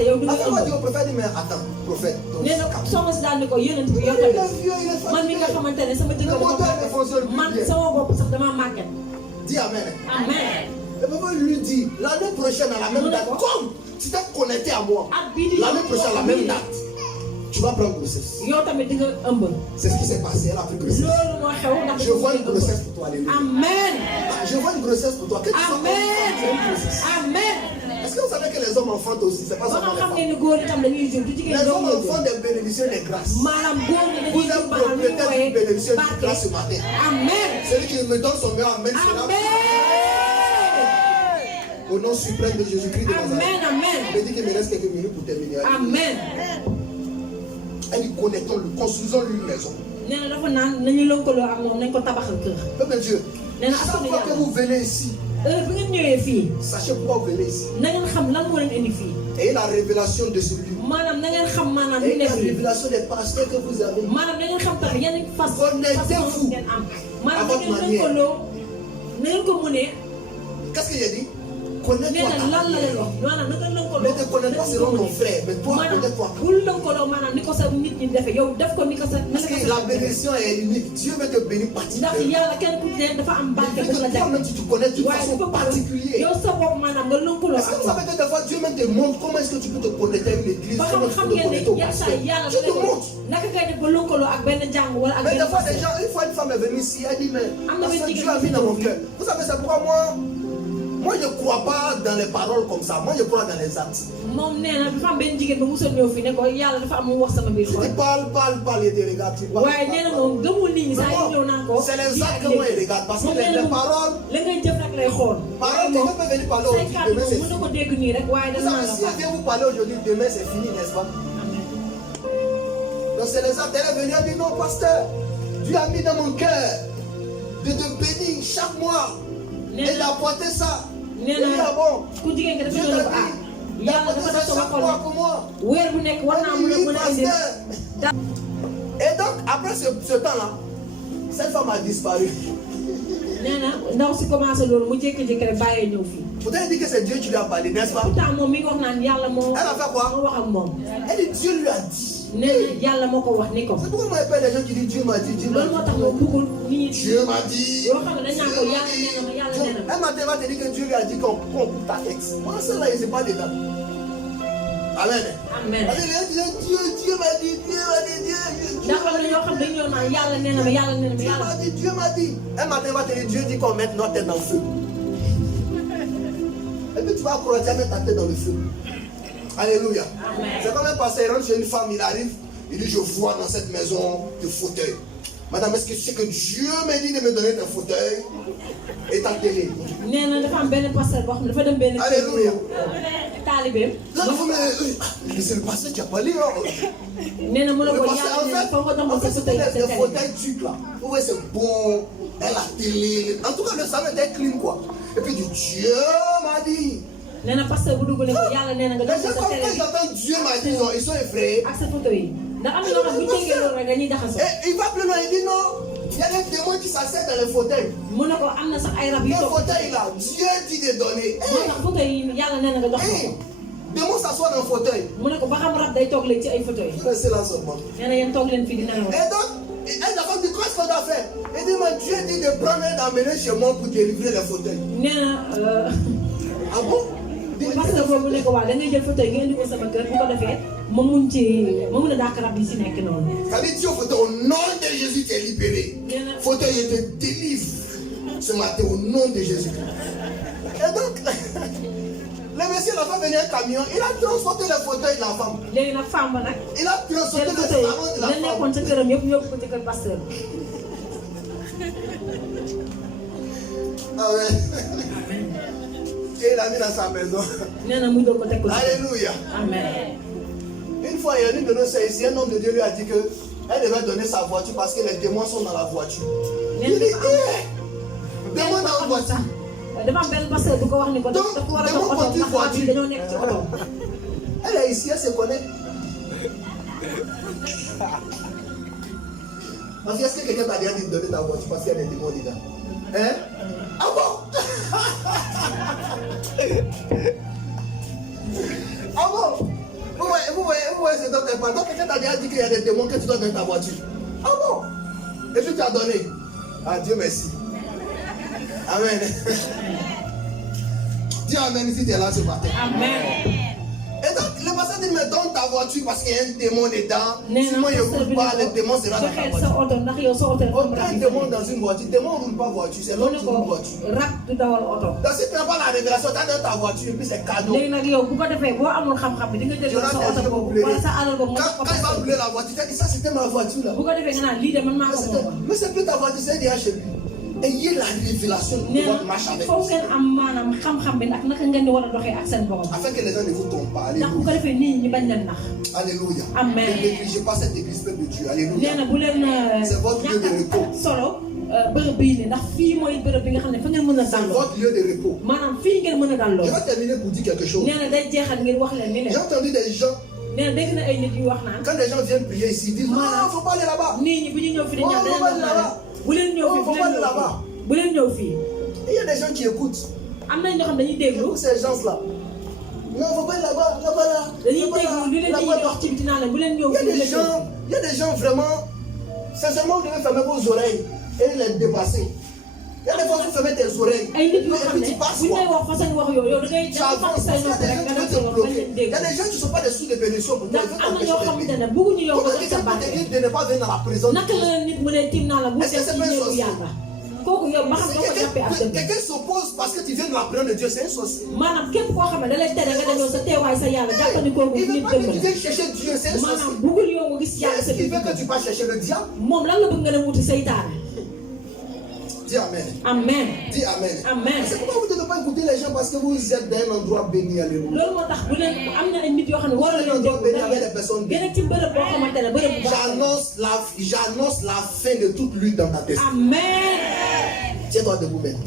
on va dire au prophète, mais attends, prophète. Il est dis amen. Le prophète lui dit, l'année prochaine à la même date, comme tu t'es connecté à moi, l'année prochaine à la même date, tu vas prendre grossesse. C'est ce qui s'est passé, elle a pris grossesse. Je vois une grossesse pour toi, alléluia. Amen. Je vois une grossesse pour toi. Amen. Est-ce que vous savez que les hommes enfantent aussi? C'est pas seulement les femmes. Les hommes enfantent des bénédictions et des grâces. Vous êtes propriétaire d'une bénédiction et d'une grâce ce matin. Amen. Celui qui me donne son meilleur, amen. Au nom suprême de Jésus-Christ de Nazareth. Je dis qu'il me reste quelques minutes pour terminer. Amen. Elle dit connectons-le, construisons-lui une maison. Peuple de Dieu, chaque fois que vous venez ici, sachez pourquoi vous venez ici. Et la révélation de celui. Et la révélation des pasteurs que vous avez. Connectez-vous à votre manière. Qu'est-ce qu'il a dit? Connais-toi ta manière. Ne te connais pas selon ton frère, mais toi connais-toi. Parce que la bénédiction est unique. Dieu veut te bénir particulièrement. Mais toi-même tu te connais d'une façon particulière. Est-ce que vous savez que des fois Dieu même te montre comment est-ce que tu peux te connecter à une église, comment tu peux te connecter au pasteur. Dieu te montre. Mais des fois des gens, une fois une femme est venue ici, elle dit mais parce que Dieu a mis dans mon cœur. Vous savez c'est pourquoi moi je ne crois pas dans les paroles comme ça. Moi je crois dans les actes. Si tu parles, il te regarde. C'est les actes que moi je regarde. Parce que les paroles, quelqu'un peut venir parler aujourd'hui, demain c'est fini. Vous savez, si elle vient vous parler aujourd'hui, demain c'est fini, n'est-ce pas? Donc c'est les actes. Elle est venue, elle dit non, pasteur, Dieu a mis dans mon cœur de te bénir chaque mois. Et il a apporté ça. Il dit ah bon, Dieu t'a dit, il a apporté ça chaque mois pour moi. Oui, pasteur. Et donc, après ce temps-là, cette femme a disparu. Pourtant, il dit que c'est Dieu qui lui a parlé, n'est-ce pas? Elle a fait quoi? Elle dit Dieu lui a dit. C'est pourquoi moi je parle des gens qui disent Dieu m'a dit, Dieu m'a dit. Dieu m'a dit. Un matin, va te dire que Dieu lui a dit qu'on coupe ta ex. Moi, celle-là, il ne sait pas dedans. Amen. Amen. Dieu m'a dit, Dieu m'a dit, Dieu m'a dit. Un matin, va te dire Dieu dit qu'on mette notre tête dans le feu. Et puis tu vas croire, tu vas mettre ta tête dans le feu. Alléluia. C'est comme un pasteur, il rentre chez une femme, il arrive, il dit je vois dans cette maison des fauteuils. Madame, est-ce que tu sais que Dieu m'a dit de me donner un fauteuil et ta télé? Alléluia. Là, vous me dites, c'est le pasteur qui a parlé. En fait, c'était des fauteuils trucs là. Vous voyez, c'est bon, et la télé. En tout cas, le salon était clean quoi. Et puis, Dieu m'a dit. Les gens, quand ils entendent Dieu m'a dit, ils sont effrayés. Et il va plus loin, il dit non. Il y a des témoins qui s'asseyent dans le fauteuil. Le fauteuil là, Dieu dit de donner. Démon s'assoit dans le fauteuil. Restez là seulement. Et donc, elle a dit qu'est-ce qu'on doit faire? Elle dit mais Dieu dit de prendre et d'emmener chez moi pour délivrer le fauteuil. Ah bon? Parce que vous voulez quoi? Les gens faut tailler du coup ça va faire pour le faire. Maman na dakara bisi nek non. Ça dit Dieu faut au nom de Jésus t'es libéré. Fauteuil te délivre. ce matin au nom de Jésus. Et donc, le monsieur n'a pas venu un camion, il a transporté le fauteuil de la femme. Il a transporté le salon de la femme. Ah ouais. Et il l'a mis dans sa maison. Alléluia. Amen. Une fois, il y a une de nos sœurs ici, un homme de Dieu lui a dit qu'elle devait donner sa voiture parce que les témoins sont dans la voiture. Il dit, témoins dans la voiture. Donc, témoins conduit voiture. Elle est ici, elle se connaît. Parce que est-ce que quelqu'un t'a déjà dit de donner ta voiture parce qu'il y a des témoins dedans? Hein? Ah bon? Ah bon? Vous voyez ce dont elle parle. Donc quelqu'un t'a déjà dit qu'il y a des témoins que tu dois donner ta voiture. Ah bon? Et puis tu as donné. Ah Dieu merci. Amen. Dis amen si tu es là ce matin. Amen. Et donc le pasteur dit mais donne ta voiture parce qu'il y a un démon dedans. Sinon il ne roule pas, le démon sera dans ta voiture. Aucun démon dans une voiture. Le démon ne roule pas voiture, c'est l'homme qui roule voiture. Donc si tu n'as pas la révélation, tu as dans ta voiture et puis c'est cadeau. Quand il va rouler la voiture, tu as dit ça c'était ma voiture là. Mais c'est plus ta voiture, c'est déjà chez lui. Ayez la révélation de votre marche avec lui. Afin que les gens ne vous trompent pas. Alléluia. Alléluia. Amen. Ne négligez pas cette église peuple de Dieu. Alléluia. C'est votre lieu de repos. C'est votre lieu de repos. Je vais terminer pour dire quelque chose. J'ai entendu des gens. Quand les gens viennent prier ici, ils disent non, il ne faut pas aller là-bas. Il faut pas aller là-bas. Il y a des gens qui écoutent. Écoute ces gens-là. Non, il ne faut pas aller là-bas. Il y a des gens vraiment. Sincèrement, vous devez fermer vos oreilles et les dépasser. Il y a des fois vous fermez tes oreilles. Et puis tu passes quoi? Tu avances. Il y a des gens qui ne sont pas des sous de bénédiction pour toi. Ils veulent t'empêcher de bénir. Pourquoi quelqu'un peut te dire de ne pas venir dans la présence de Dieu? Est-ce que c'est pas un sorcier? Quelqu'un s'oppose parce que tu viens de la présence de Dieu, c'est un sorcier. Il veut pas que tu viennes chercher Dieu, c'est un sorcier. Est-ce qu'il veut que tu passes chercher le diable? Dis amen. Amen. Dis amen. Amen. C'est pourquoi vous ne devez pas écouter les gens parce que vous êtes dans un endroit béni. Alléluia. J'annonce la fin de toute lutte dans ta tête. Amen. Tiens-toi debout maintenant.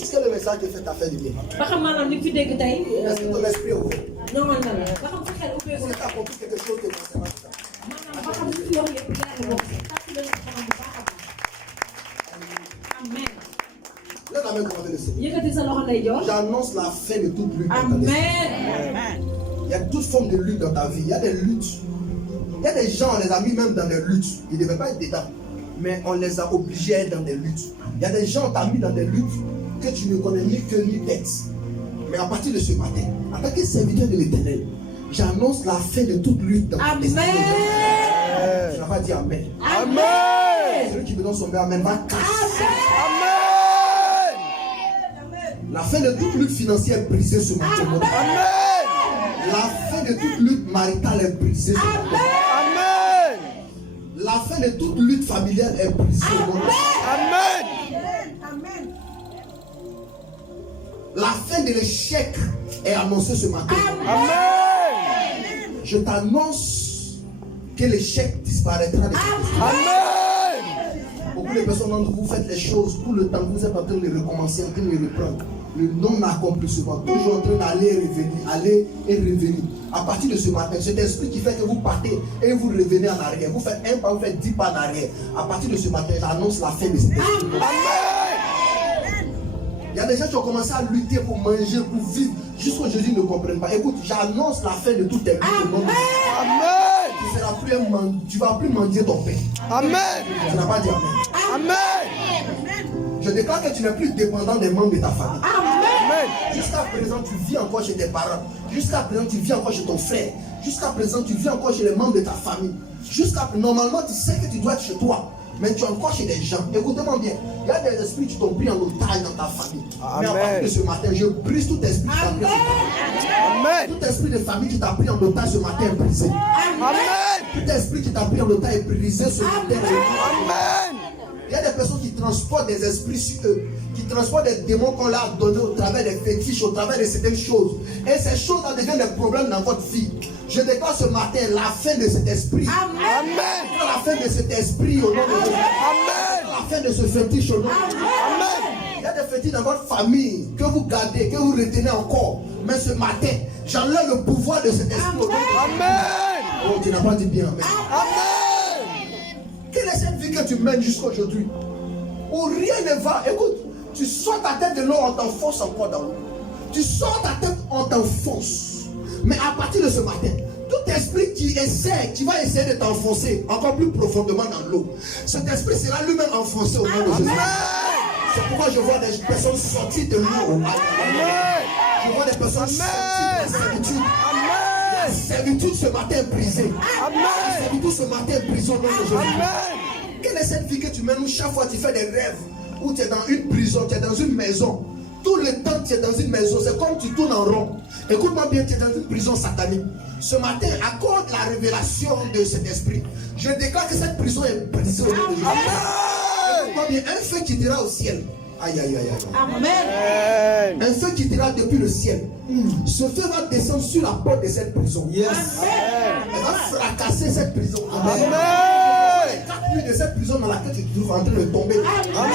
Est-ce que le message te fait ta fin du bien? Est-ce que ton esprit est ouvert? Est-ce que tu as compris quelque chose de concernant ça? Amen. J'annonce la fin de toute lutte. Amen. Il y a toute forme de lutte dans ta vie. Il y a des luttes. Il y a des gens, on les a mis même dans des luttes. Ils ne devaient pas être dedans. Mais on les a obligés à être dans des luttes. Il y a des gens, on t'a mis dans des luttes que tu ne connais ni queue ni tête. Mais à partir de ce matin, en tant que serviteur de l'Éternel, j'annonce la fin de toute lutte dans ta vie. Amen. Tu n'as pas dit amen. Amen. Celui qui me donne son bien, amen, va casser. Amen. La fin de toute lutte financière est brisée ce matin. Amen. La fin de toute lutte maritale est brisée ce matin. Amen. La fin de toute lutte familiale est brisée ce matin. Amen. Amen. La fin de l'échec est annoncée ce matin. Amen. Je t'annonce que l'échec disparaîtra de ta vie. Amen. Beaucoup de personnes d'entre vous faites les choses tout le temps. Vous êtes en train de recommencer, en train de reprendre. Le non-accomplissement, toujours en train d'aller et revenir, aller et revenir. À partir de ce matin, cet esprit qui fait que vous partez et vous revenez en arrière. Vous faites un pas, vous faites 10 pas en arrière. À partir de ce matin, j'annonce la fin de cet esprit. Amen. Il y a des gens qui ont commencé à lutter pour manger, pour vivre. Jusqu'aujourd'hui, ils ne comprennent pas. Écoute, j'annonce la fin de toutes tes luttes. Amen. Tu ne vas plus mendier ton pain. Amen. Tu n'as pas dit amen. Amen. Je déclare que tu n'es plus dépendant des membres de ta famille. Amen. Jusqu'à présent, tu vis encore chez tes parents. Jusqu'à présent, tu vis encore chez ton frère. Jusqu'à présent, tu vis encore chez les membres de ta famille. Normalement, tu sais que tu dois être chez toi. Mais tu es encore chez des gens. Écoute-moi bien. Il y a des esprits qui t'ont pris en otage dans ta famille. Amen. Mais à partir de ce matin, je brise tout esprit qui t'a pris en otage. Amen. Tout esprit de famille qui t'a pris en otage ce matin est brisé. Amen. Tout esprit qui t'a pris en otage est brisé ce matin. Amen. Il y a des personnes qui transportent des esprits sur eux, qui transportent des démons qu'on leur a donnés au travers des fétiches, au travers de certaines choses. Et ces choses-là deviennent des problèmes dans votre vie. Je déclare ce matin la fin de cet esprit. Amen. La fin de cet esprit au nom de Jésus. Amen. La fin de ce fétiche au nom de Jésus. Amen. Il y a des fétiches dans votre famille que vous gardez, que vous retenez encore. Mais ce matin, j'enlève le pouvoir de cet esprit au nom de Jésus. Amen. Oh, tu n'as pas dit bien. Amen. Amen. Quelle est cette vie que tu mènes jusqu'à aujourd'hui? Où rien ne va. Écoute, tu sors ta tête de l'eau, on t'enfonce encore dans l'eau. Tu sors ta tête, on t'enfonce. Mais à partir de ce matin, tout esprit qui va essayer de t'enfoncer encore plus profondément dans l'eau, cet esprit sera lui-même enfoncé au nom de Jésus. C'est pourquoi je vois des personnes sorties de l'eau. Je vois des personnes sorties de la servitude. La servitude ce matin est brisée. La servitude ce matin est brisée au nom de Jésus. Quelle est cette vie que tu mènes où chaque fois tu fais des rêves, où tu es dans une prison, tu es dans une maison? Tout le temps tu es dans une maison, c'est comme tu tournes en rond. Écoute-moi bien, tu es dans une prison satanique. Ce matin, accorde la révélation de cet esprit. Je déclare que cette prison est brisée au nom de Jésus. Écoute-moi bien, un feu qui ira au ciel. Aïe, aïe, aïe, aïe. Amen. Un feu qui ira depuis le ciel. Ce feu va descendre sur la porte de cette prison. Yes. Elle va fracasser cette prison. Amen. Les 4 nuits de cette prison dans laquelle tu te trouves en train de tomber. Amen.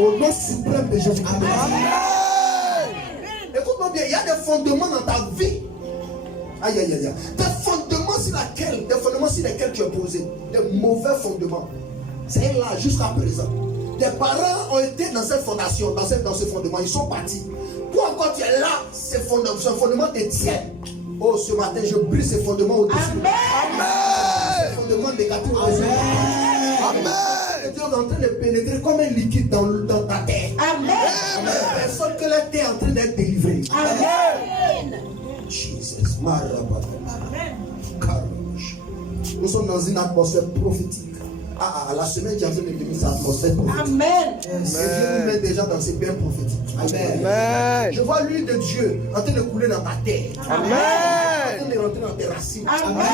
Au nom suprême de Jésus. Amen. Écoute-moi bien, il y a des fondements dans ta vie. Aïe, aïe, aïe. Des fondements sur lesquels tu es posé. Des mauvais fondements. C'est là jusqu'à présent. Tes parents ont été dans cette fondation, dans ce fondement. Ils sont partis. Toi encore tu es là, ce fondement te tient. Oh, ce matin, je brise ce fondement au-dessus. Amen. Ce fondement négatif au-dessus. Amen. Dieu est en train de pénétrer comme un liquide dans ta terre. Amen. Personne que la terre est en train d'être délivrée. Amen. Jesus. Nous sommes dans une atmosphère prophétique. La semaine qui a fait venir cette atmosphère prophétique. Amen. Et Dieu nous met déjà dans ces biens prophétiques. Amen. Amen. Je vois l'huile de Dieu en train de couler dans ta terre. Amen. En train de rentrer dans tes racines. Amen.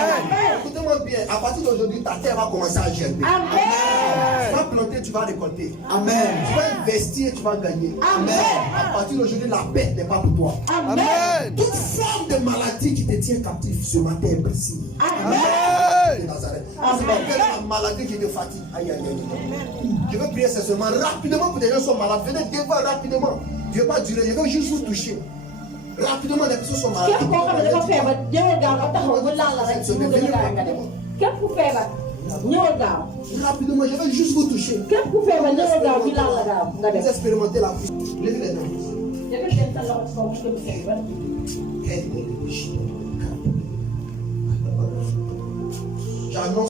Écoutez-moi bien, à partir d'aujourd'hui, ta terre va commencer à germer. Amen. Tu vas planter, tu vas récolter. Amen. Tu vas investir, tu vas gagner. Amen. À partir d'aujourd'hui, la paix n'est pas pour toi. Amen. Toute forme de maladie qui te tient captif ce matin est brisée. Amen. De Nazareth. C'est pas quelle est la maladie qui te fatigue. Aïe, aïe, aïe. Je veux prier seulement rapidement pour que les gens soient malades. Venez devant rapidement. Je ne vais pas durer, je veux juste vous toucher. Rapidement, les personnes sont malades. Rapidement, je veux juste vous toucher. Vous expérimentez la vie. Levez les mains. J'annonce